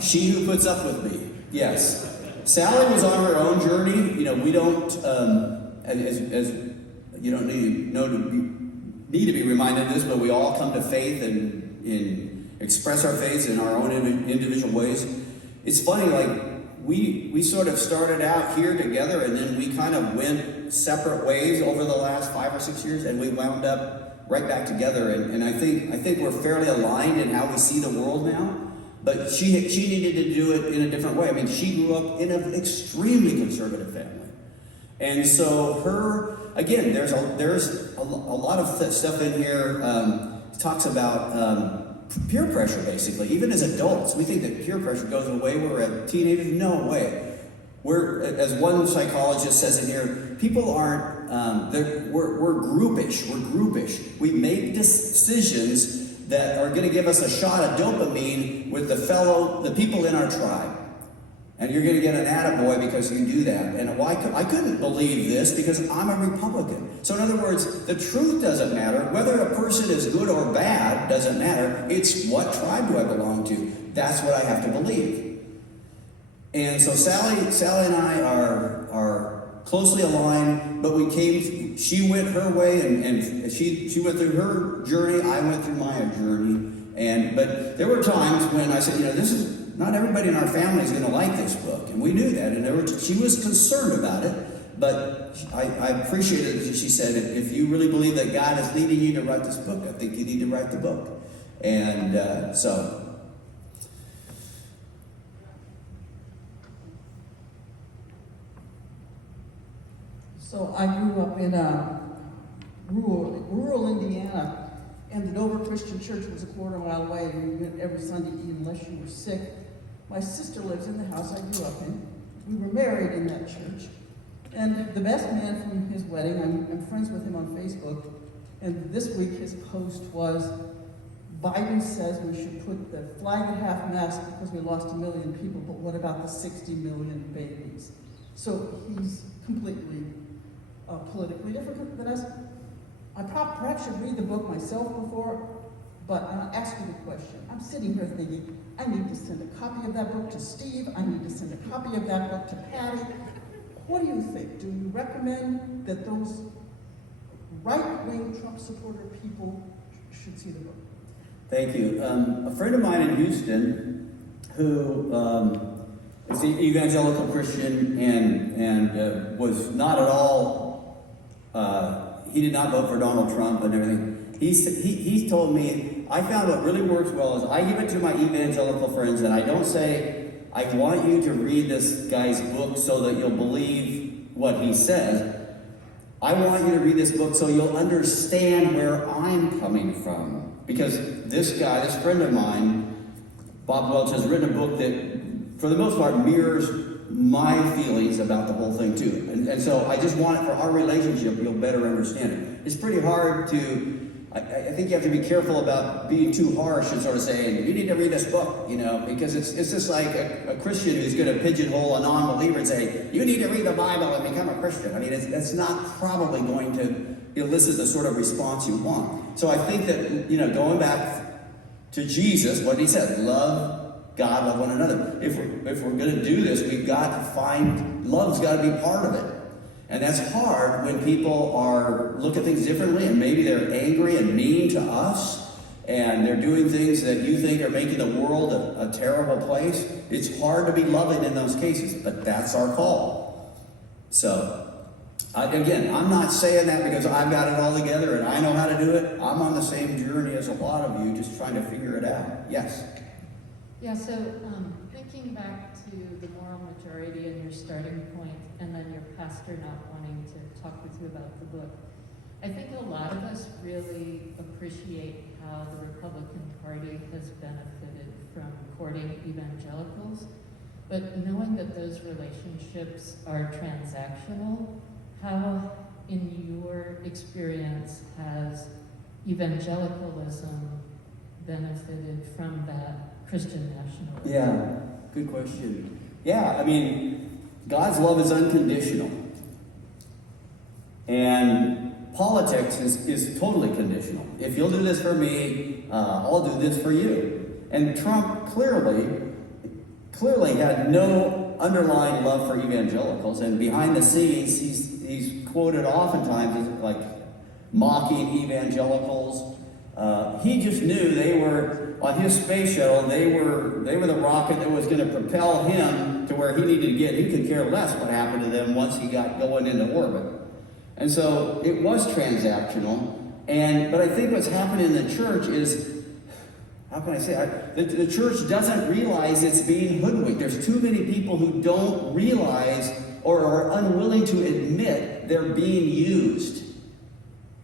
She who puts up with me, yes. Sally was on her own journey. We don't, as you don't need to be reminded of this, but we all come to faith and express our faith in our own individual ways. It's funny, we sort of started out here together, and then we kind of went separate ways over the last 5 or 6 years, and we wound up right back together. And I think we're fairly aligned in how we see the world now. But she needed to do it in a different way. I mean, she grew up in an extremely conservative family, and so there's a lot of stuff in here. Talks about peer pressure, basically. Even as adults, we think that peer pressure goes away. We're teenagers. No way. As one psychologist says in here, people aren't. We're groupish. We're groupish. We make decisions that are going to give us a shot of dopamine with the people in our tribe. And you're going to get an attaboy because you do that. And I couldn't believe this because I'm a Republican. So in other words, the truth doesn't matter. Whether a person is good or bad doesn't matter. It's what tribe do I belong to. That's what I have to believe. And so Sally and I are closely aligned, but she went her way, and she went through her journey, I went through my journey. But there were times when I said, not everybody in our family is going to like this book, and we knew that, and she was concerned about it, but I appreciated that she said, if you really believe that God is leading you to write this book, I think you need to write the book. And so... So I grew up in rural Indiana, and the Dover Christian Church was a quarter mile away, and we went every Sunday evening unless you were sick. My sister lives in the house I grew up in. We were married in that church. And the best man from his wedding, I'm friends with him on Facebook, and this week his post was, Biden says we should put the flag at half-mast because we lost 1 million people, but what about the 60 million babies? So he's completely politically different than us. I perhaps should read the book myself before, but I'll ask you the question. I'm sitting here thinking, I need to send a copy of that book to Steve. I need to send a copy of that book to Patty. What do you think? Do you recommend that those right-wing Trump supporter people should see the book? Thank you. A friend of mine in Houston who is an evangelical Christian and was not at all, he did not vote for Donald Trump and everything. He told me, I found what really works well is I give it to my evangelical friends and I don't say, I want you to read this guy's book so that you'll believe what he says. I want you to read this book so you'll understand where I'm coming from. Because this guy, this friend of mine, Bob Welch, has written a book that, for the most part, mirrors my feelings about the whole thing, too. And so I just want it for our relationship, you'll better understand it. It's pretty hard to, I think you have to be careful about being too harsh and sort of saying, you need to read this book, because it's just like a Christian who's going to pigeonhole a non-believer and say, you need to read the Bible and become a Christian. I mean, that's not probably going to elicit the sort of response you want. So I think that, going back to Jesus, what he said, love God, love one another. If we're going to do this, we've got to find, love's got to be part of it. And that's hard when people look at things differently and maybe they're angry and mean to us and they're doing things that you think are making the world a terrible place. It's hard to be loving in those cases, but that's our call. So, again, I'm not saying that because I've got it all together and I know how to do it. I'm on the same journey as a lot of you, just trying to figure it out. Yes? Yeah, so thinking back to the moral majority and your starting point, and then your pastor not wanting to talk with you about the book, I think a lot of us really appreciate how the Republican Party has benefited from courting evangelicals, but knowing that those relationships are transactional, how, in your experience, has evangelicalism benefited from that Christian nationalism? Yeah, good question. Yeah, I mean, God's love is unconditional. And politics is totally conditional. If you'll do this for me, I'll do this for you. And Trump clearly had no underlying love for evangelicals. And behind the scenes, he's quoted oftentimes as like mocking evangelicals. He just knew they were, on his space shuttle, they were the rocket that was going to propel him to where he needed to get. He could care less what happened to them once he got going into orbit. And so it was transactional. But I think what's happening in the church is, how can I say it? The church doesn't realize it's being hoodwinked. There's too many people who don't realize or are unwilling to admit they're being used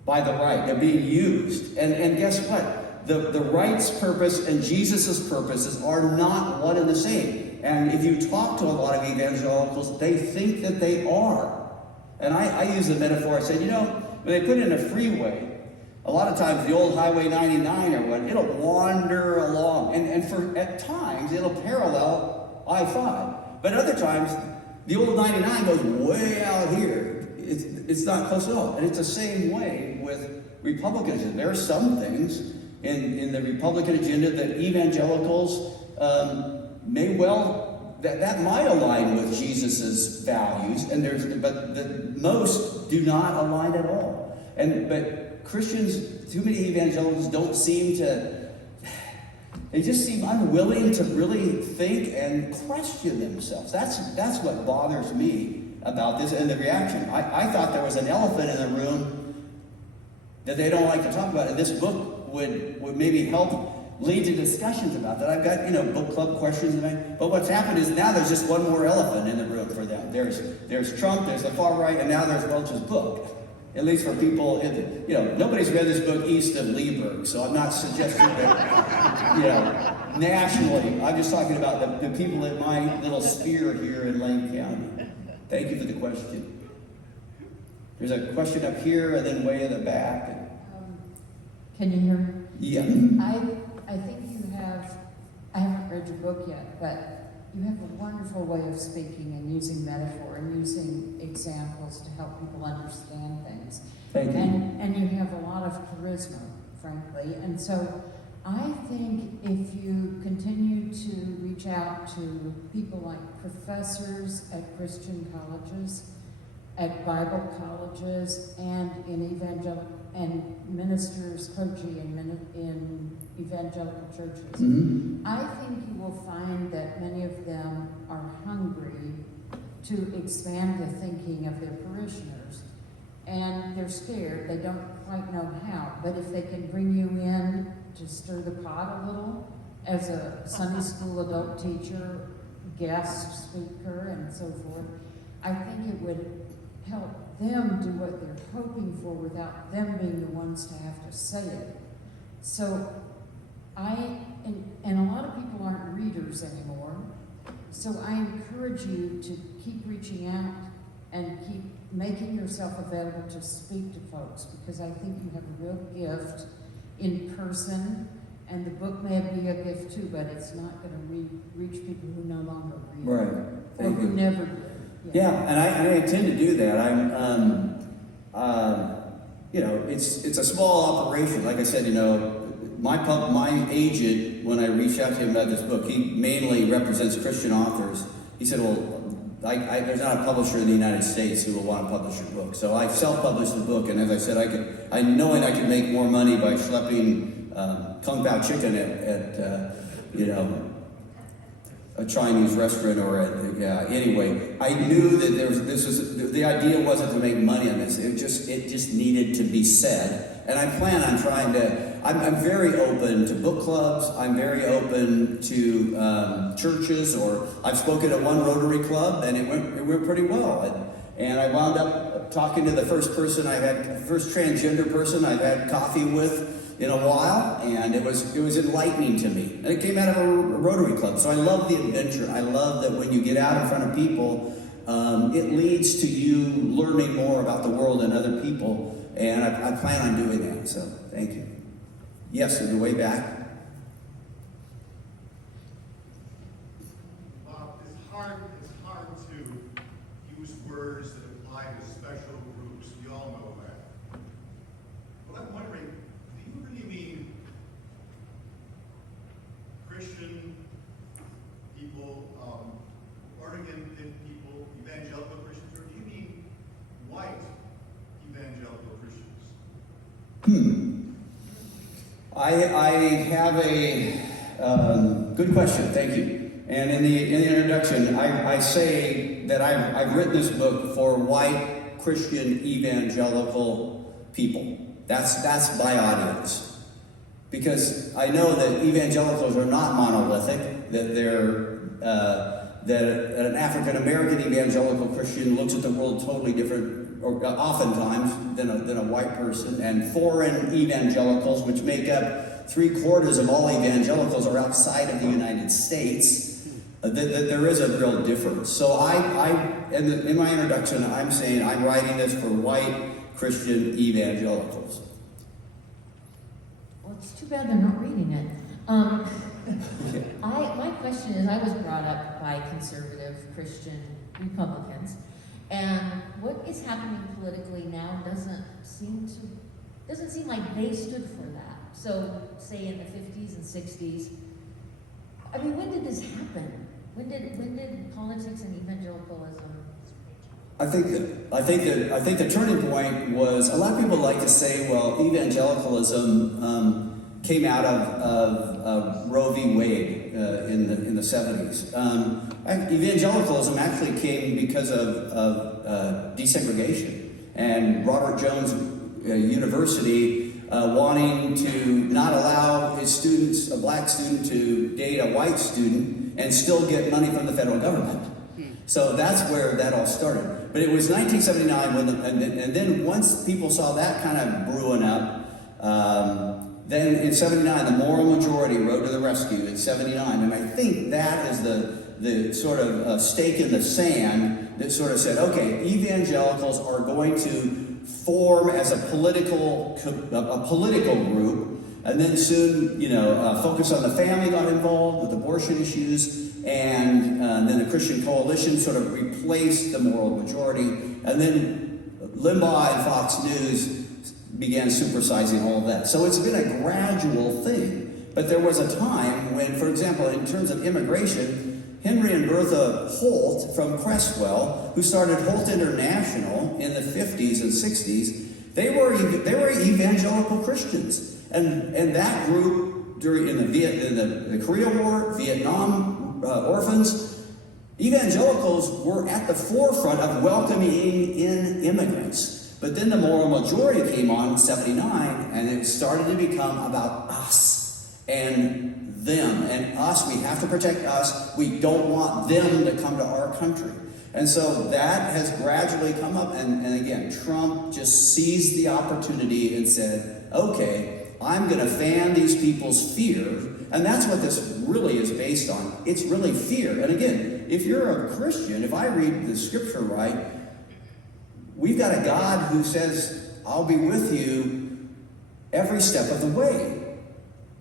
by the right. They're being used. And guess what? The right's purpose and Jesus' purposes are not one and the same. And if you talk to a lot of evangelicals, they think that they are. And I use the metaphor, I said, when they put in a freeway, a lot of times the old Highway 99 or what, it'll wander along. And at times, it'll parallel I-5. But other times, the old 99 goes way out here. It's not close at all. And it's the same way with Republicans. There are some things in the Republican agenda that evangelicals may well that might align with Jesus's values, and but most do not align at all. But Christians, too many evangelicals don't seem to. They just seem unwilling to really think and question themselves. That's what bothers me about this and the reaction. I thought there was an elephant in the room that they don't like to talk about, and this book would maybe help lead to discussions about that. I've got, book club questions, but what's happened is now there's just one more elephant in the room for them. There's Trump, there's the far right, and now there's Welch's book. At least for people, nobody's read this book east of Leesburg, so I'm not suggesting that, nationally. I'm just talking about the people in my little sphere here in Lane County. Thank you for the question. There's a question up here and then way in the back. Can you hear me? Yeah. I think I haven't read your book yet, but you have a wonderful way of speaking and using metaphor and using examples to help people understand things. Thank you. And you have a lot of charisma, frankly. And so I think if you continue to reach out to people like professors at Christian colleges, at Bible colleges, and in evangelical and ministers, clergy in evangelical churches, I think you will find that many of them are hungry to expand the thinking of their parishioners. And they're scared, they don't quite know how. But if they can bring you in to stir the pot a little, as a Sunday school adult teacher, guest speaker, and so forth, I think it would help them do what they're hoping for without them being the ones to have to say it. So and a lot of people aren't readers anymore, so I encourage you to keep reaching out and keep making yourself available to speak to folks, because I think you have a real gift in person, and the book may be a gift too, but it's not going to reach people who no longer read. Right. Or who never did. Yeah, and I intend to do that. It's a small operation. Like I said, my agent, when I reached out to him about this book, he mainly represents Christian authors. He said, well, there's not a publisher in the United States who will want to publish your book. So I self-published the book, and as I said, knowing I could make more money by schlepping Kung Pao chicken at a Chinese restaurant anyway, I knew that the idea wasn't to make money on this. It just needed to be said. And I plan on trying to, I'm very open to book clubs. I'm very open to churches, or I've spoken at one Rotary Club and it went pretty well. And I wound up talking to the first transgender person I've had coffee with in a while, and it was enlightening to me. And it came out of a Rotary Club. So I love the adventure. I love that when you get out in front of people, it leads to you learning more about the world and other people. And I plan on doing that. So thank you. Yes, in the way back. It's hard to use words that apply to special groups. We all know that. But I'm wondering, do you really mean Christian people, born-again people, evangelical Christians, or do you mean white evangelical Christians? I have a good question. Thank you. And in the introduction, I say that I've written this book for white Christian evangelical people. That's my audience, because I know that evangelicals are not monolithic. That an African American evangelical Christian looks at the world totally different, or oftentimes, than a white person. And foreign evangelicals, which make up 3/4 of all evangelicals, are outside of the United States. That there is a real difference. So in my introduction, I'm saying I'm writing this for white Christian evangelicals. Well, it's too bad they're not reading it. My question is, I was brought up by conservative Christian Republicans, and what is happening politically now doesn't seem like they stood for that. So, say in the 50s and 60s, I mean, when did this happen? When did politics and evangelicalism? I think the turning point was, a lot of people like to say, well, evangelicalism came out of Roe v. Wade in the 70s. Evangelicalism actually came because of desegregation and Robert Jones University wanting to not allow his students, a black student, to date a white student and still get money from the federal government. So that's where that all started. But it was 1979 when, and then once people saw that kind of brewing up, then in 79, the moral majority rode to the rescue in 79. And I think that is the sort of stake in the sand that sort of said, okay, evangelicals are going to form as a political group, and then soon, Focus on the Family got involved with abortion issues, and then the Christian Coalition sort of replaced the moral majority, and then Limbaugh and Fox News began supersizing all of that. So it's been a gradual thing. But there was a time when, for example, in terms of immigration, Henry and Bertha Holt from Crestwell, who started Holt International in the 50s and 60s, they were evangelical Christians. And that group in the Korea War, Vietnam orphans, evangelicals were at the forefront of welcoming in immigrants. But then the moral majority came on in 79, and it started to become about us and them. And us, we have to protect us. We don't want them to come to our country. And so that has gradually come up. And again, Trump just seized the opportunity and said, okay, I'm going to fan these people's fear. And that's what this really is based on. It's really fear. And again, if you're a Christian, if I read the scripture right, we've got a God who says, I'll be with you every step of the way.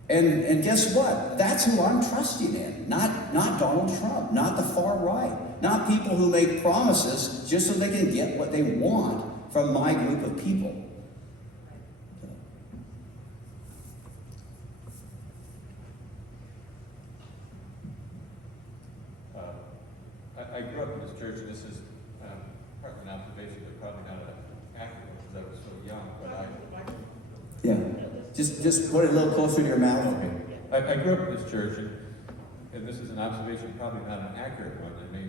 And guess what? That's who I'm trusting in. Not Donald Trump, not the far right, not people who make promises just so they can get what they want from my group of people. I grew up in this church, and this is partly an observation, but probably not accurate because I was so young. But Just put it a little closer to your mouth. I grew up in this church, and this is an observation, probably not an accurate one. I may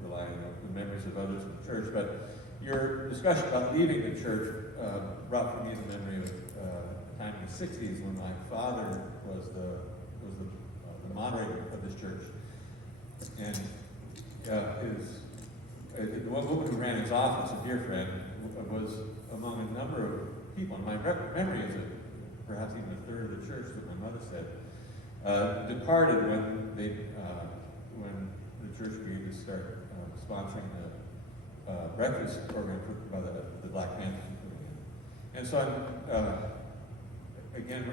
rely on the memories of others in the church, but your discussion about leaving the church brought for me the memory of a time in the 60s when my father was the moderator of this church. And the one woman who ran his office, a dear friend, was among a number of people. And my memory is that perhaps even a third of the church, that my mother said, departed when the church began to start sponsoring the breakfast program by the Black Panthers. And so I'm again,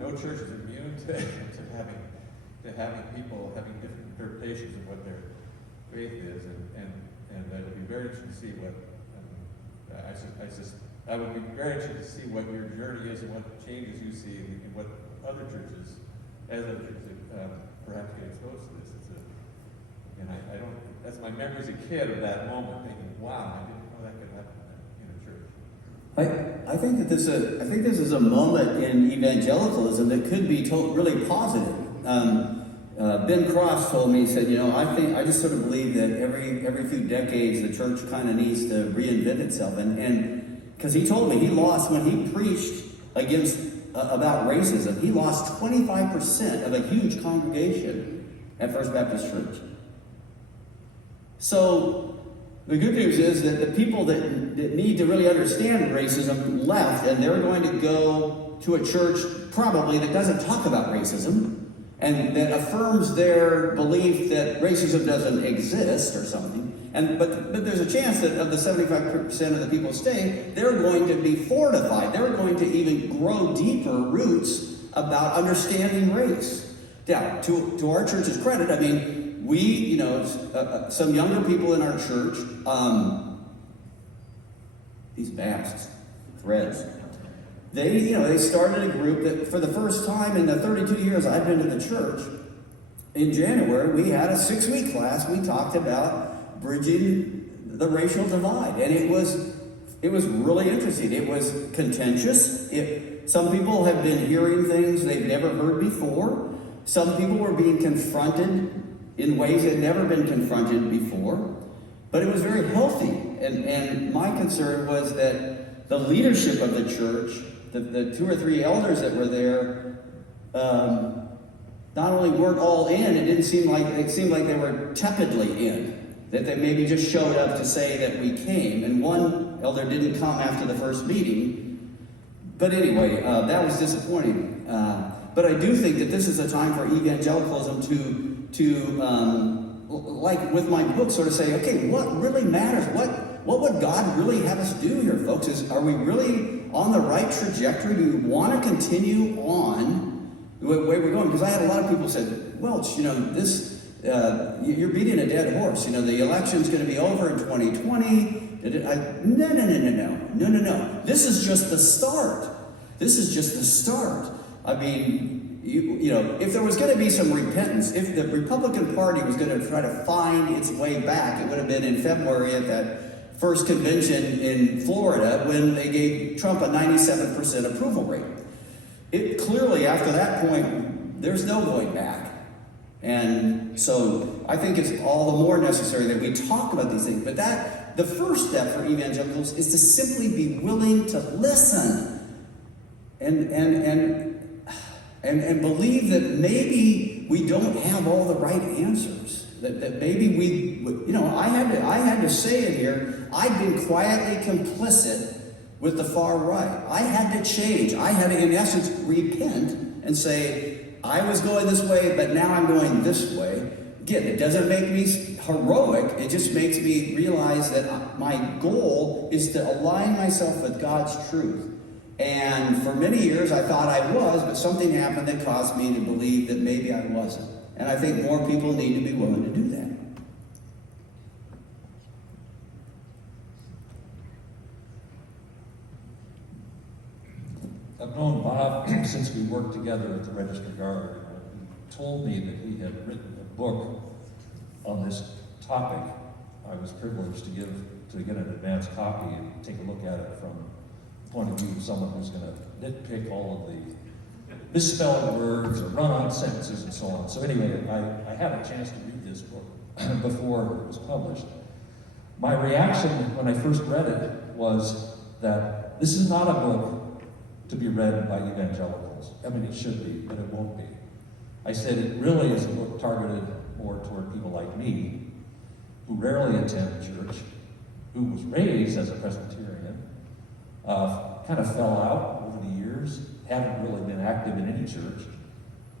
no church is immune to having people having different interpretations of what their faith is, and it would be very interesting to see what I would be very interested to see what your journey is and what changes you see and what other churches, perhaps get exposed to this. That's my memory as a kid of that moment, thinking, wow, I didn't know that could happen in a church. I think this is a moment in evangelicalism that could be really positive. Ben Cross told me, he said, I just sort of believe that every few decades the church kind of needs to reinvent itself, and because he told me he lost when he preached about racism, he lost 25% of a huge congregation at First Baptist Church. So the good news is that the people that need to really understand racism left, and they're going to go to a church probably that doesn't talk about racism and that affirms their belief that racism doesn't exist or something. But there's a chance that of the 75% of the people who stay, they're going to be fortified. They're going to even grow deeper roots about understanding race. Now, to our church's credit, I mean, we, some younger people in our church, these masks, threads, they started a group that for the first time in the 32 years I've been to the church, in January, we had a 6-week class. We talked about bridging the racial divide, and it was really interesting. It was contentious. Some people have been hearing things they've never heard before. Some people were being confronted in ways they'd never been confronted before. But it was very healthy, and my concern was that the leadership of the church, the 2 or 3 elders that were there, not only weren't all in, it seemed like they were tepidly in. That they maybe just showed up to say that we came, and one elder didn't come after the first meeting. But anyway, that was disappointing. But I do think that this is a time for evangelicalism to like with my book, sort of say, okay, what really matters? What would God really have us do here, folks? Are we really on the right trajectory? Do we want to continue on the way we're going? Because I had a lot of people said, Welch, this you're beating a dead horse. The election's going to be over in 2020. No. This is just the start. This is just the start. I mean, if there was going to be some repentance, if the Republican Party was going to try to find its way back, it would have been in February at that first convention in Florida when they gave Trump a 97% approval rate. It clearly, after that point, there's no going back. And so I think it's all the more necessary that we talk about these things. But the first step for evangelicals is to simply be willing to listen and believe that maybe we don't have all the right answers. That maybe I had to say it here. I've been quietly complicit with the far right. I had to change. I had to, in essence, repent and say, I was going this way, but now I'm going this way. Again, it doesn't make me heroic. It just makes me realize that my goal is to align myself with God's truth. And for many years, I thought I was, but something happened that caused me to believe that maybe I wasn't. And I think more people need to be willing to do that. I've known Bob since we worked together at the Register Guard. He told me that he had written a book on this topic. I was privileged to get an advance copy and take a look at it from the point of view of someone who's going to nitpick all of the misspelled words or run-on sentences and so on. So anyway, I had a chance to read this book before it was published. My reaction when I first read it was that this is not a book to be read by evangelicals. I mean, it should be, but it won't be. I said it really is a book targeted more toward people like me, who rarely attend church, who was raised as a Presbyterian, kind of fell out over the years, haven't really been active in any church,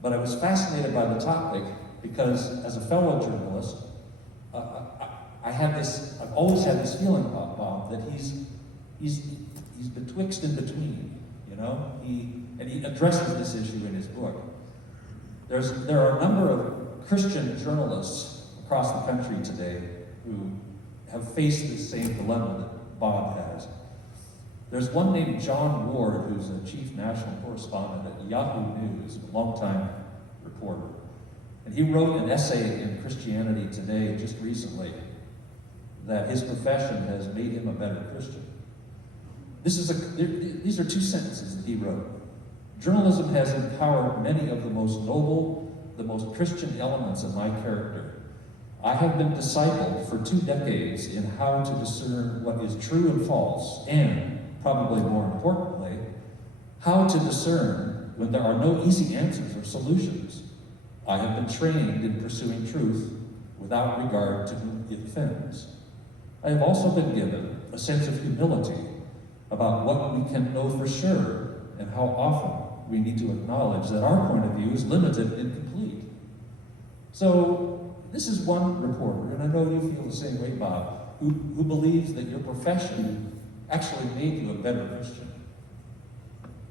but I was fascinated by the topic because as a fellow journalist, I've always had this feeling about Bob that he's betwixt and between. He addresses this issue in his book. There are a number of Christian journalists across the country today who have faced the same dilemma that Bob has. There's one named John Ward, who's a chief national correspondent at Yahoo News, a longtime reporter. And he wrote an essay in Christianity Today just recently that his profession has made him a better Christian. These are 2 sentences that he wrote. Journalism has empowered many of the most noble, the most Christian elements of my character. I have been discipled for 2 decades in how to discern what is true and false, and, probably more importantly, how to discern when there are no easy answers or solutions. I have been trained in pursuing truth without regard to whom it offends. I have also been given a sense of humility about what we can know for sure and how often we need to acknowledge that our point of view is limited and incomplete. So this is one reporter, and I know you feel the same way, Bob, who believes that your profession actually made you a better Christian.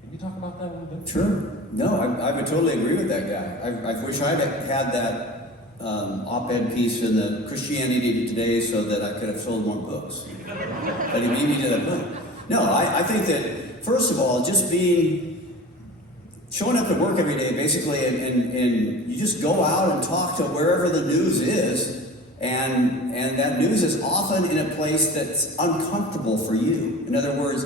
Can you talk about that a little bit? Sure. No, I would totally agree with that guy. I wish I'd had that op-ed piece in the Christianity Today so that I could have sold more books. But he beat me to the book. No, I think that first of all, just showing up to work every day, basically, and you just go out and talk to wherever the news is, and that news is often in a place that's uncomfortable for you. In other words,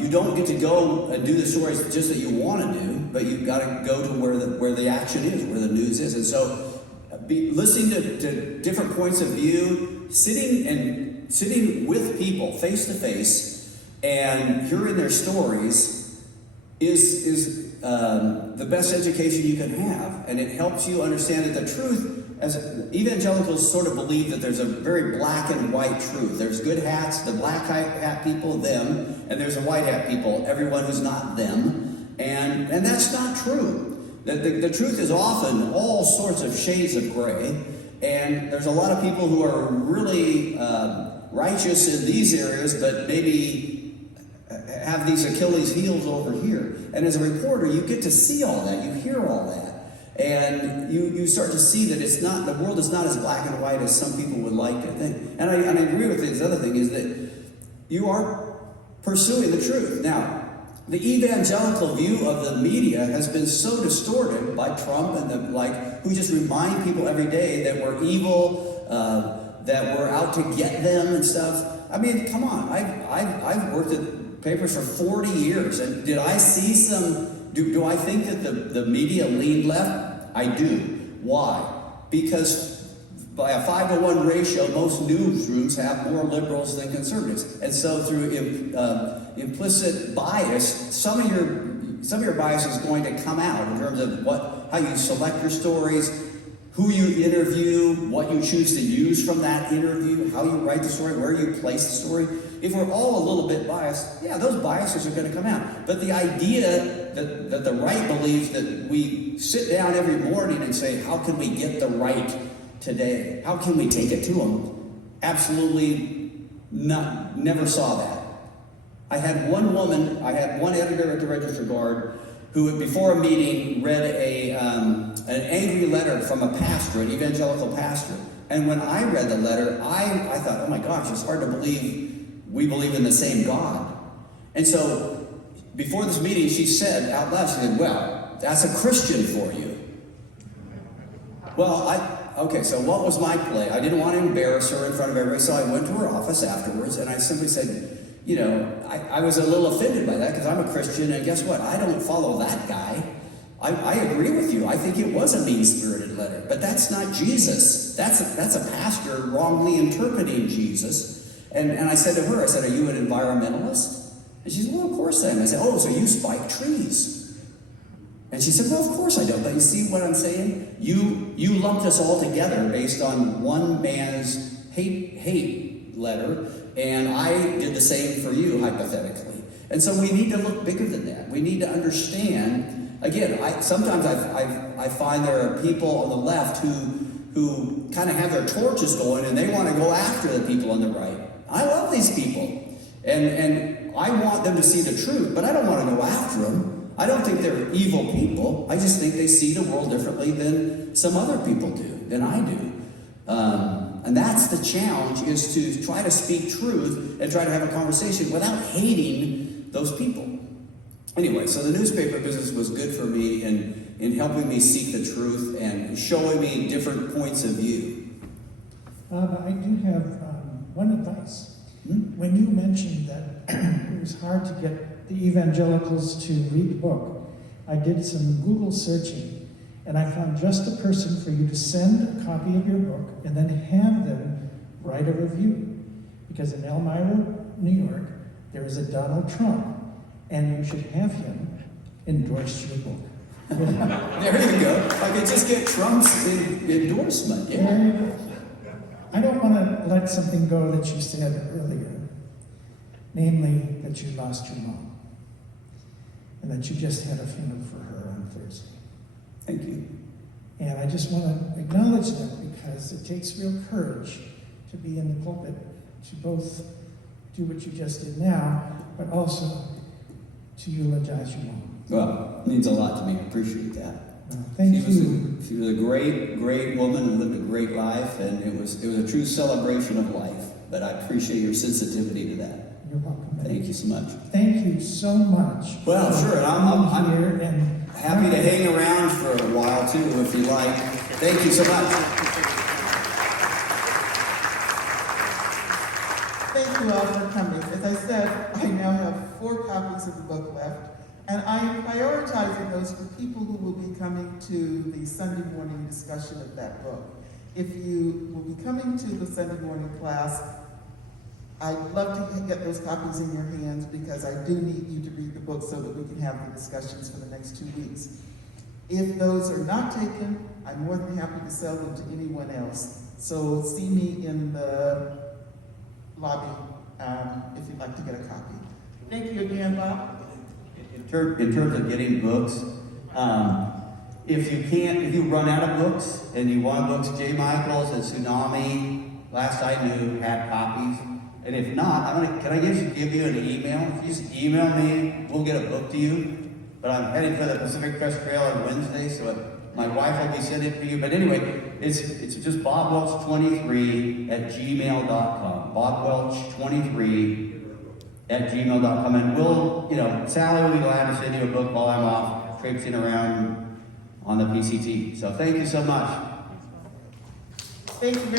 you don't get to go and do the stories just that you want to do, but you've got to go to where the action is, where the news is. And so listening to different points of view, sitting with people face to face and hearing their stories is the best education you can have. And it helps you understand that the truth, as evangelicals sort of believe that there's a very black and white truth. There's good hats, the black hat people, them, and there's the white hat people, everyone who's not them. And that's not true. The truth is often all sorts of shades of gray, and there's a lot of people who are really righteous in these areas, but maybe have these Achilles heels over here. And as a reporter, you get to see all that, you hear all that, and you start to see that the world is not as black and white as some people would like to think. And I agree with this other thing, is that you are pursuing the truth. Now, the evangelical view of the media has been so distorted by Trump and who just remind people every day that we're evil, that we're out to get them and stuff. I mean, come on. I've worked at papers for 40 years, and did I see do I think that the media leaned left? I do. Why? Because by a 5-to-1 ratio, most newsrooms have more liberals than conservatives. And so through implicit bias, some of your bias is going to come out in terms of how you select your stories, who you interview, what you choose to use from that interview, how you write the story, where you place the story. If we're all a little bit biased, yeah, those biases are going to come out. But the idea that the right believes that we sit down every morning and say, how can we get the right today? How can we take it to them? Absolutely not. Never saw that. I had one editor at the Register Guard who, before a meeting, read an angry letter from a pastor, an evangelical pastor. And when I read the letter, I thought, oh my gosh, it's hard to believe we believe in the same God. And so, before this meeting, she said out loud, she said, well, that's a Christian for you. Well, okay, so what was my play? I didn't want to embarrass her in front of everybody, so I went to her office afterwards, and I simply said, I was a little offended by that because I'm a Christian, and guess what? I don't follow that guy. I agree with you. I think it was a mean-spirited letter, but that's not Jesus. That's a pastor wrongly interpreting Jesus. And I said to her, are you an environmentalist? And she said, well, of course I am. I said, oh, so you spike trees. And she said, well, of course I don't. But you see what I'm saying? You lumped us all together based on one man's hate letter, and I did the same for you, hypothetically. And so we need to look bigger than that. We need to understand, again, sometimes I find there are people on the left who kind of have their torches going, and they want to go after the people on the right. I love these people, and I want them to see the truth, but I don't want to go after them. I don't think they're evil people. I just think they see the world differently than some other people do, than I do. And that's the challenge, is to try to speak truth and try to have a conversation without hating those people. Anyway, so the newspaper business was good for me in helping me seek the truth and showing me different points of view. I do have one advice. When you mentioned that it was hard to get the evangelicals to read the book, I did some Google searching, and I found just the person for you to send a copy of your book and then have them write a review. Because in Elmira, New York, there is a Donald Trump, and you should have him endorse your book. There you go. I could just get Trump's endorsement. Yeah. I don't want to let something go that you said earlier, namely that you lost your mom and that you just had a funeral for her on Thursday. Thank you. And I just want to acknowledge that, because it takes real courage to be in the pulpit, to both do what you just did now, but also to eulogize your mom. Well, it means a lot to me. I appreciate that. Thank you. She was a great, great woman who lived a great life, and it was a true celebration of life. But I appreciate your sensitivity to that. You're welcome. Thank you so much. Thank you so much. Well, sure, I'm here and happy to hang around for a while too, if you like. Thank you so much. Thank you all for coming. As I said, I now have 4 copies of the book left, and I'm prioritizing those for people who will be coming to the Sunday morning discussion of that book. If you will be coming to the Sunday morning class, I'd love to get those copies in your hands because I do need you to read the book so that we can have the discussions for the next 2 weeks. If those are not taken, I'm more than happy to sell them to anyone else. So see me in the lobby if you'd like to get a copy. Thank you again, Bob. In terms of getting books, if you run out of books and you want books, J. Michaels and Tsunami, last I knew, had copies. And if not, can I just give you an email? If you just email me, we'll get a book to you. But I'm heading for the Pacific Crest Trail on Wednesday, so my wife will be sending it to you. But anyway, it's just bobwelch23@gmail.com. bobwelch23@gmail.com. And we'll, Sally will be glad to send you a book while I'm off traipsing around on the PCT. So thank you so much. Thank you very much.